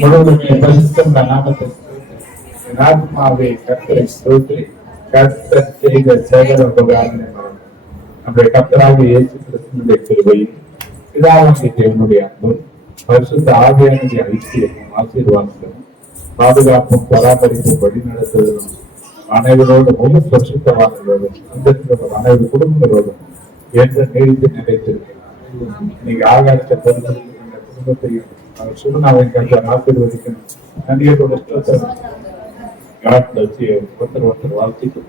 முழுவதுமே பரிசுத்தம் நாமத்தை என் ஆத்மாவை கர்த்தரை ஸ்தோத்திரி. கர்த்தர் செய்த சகல உபகாரங்களை நம்முடைய கர்த்தராக இயேசு கிறிஸ்துவினுடைய கிருபையும் பிதாவாகிய தேவனுடைய அன்பும் பரிசுத்த ஆவியானவருடைய ஐக்கியமும் ஆசீர்வாதமும் பாதுகாப்பும் பராமரிப்பும் வழிநடத்துவதும் அனைவரோடும் முழு பரிசுத்தவான்களோடும் அந்தஸ்தோடும் அனைவரு குடும்பங்களோடும் என்ற நீடித்து நிலைத்திருக்கிறார். நீங்க ஆகாரத்தை பொறுத்த குடும்பத்தையும் அவர் சுகுணாவின் கருத்தை ஆசீர்வதிக்கணும். நன்றியோட ஒருத்தர் வாழ்த்திக்கும்.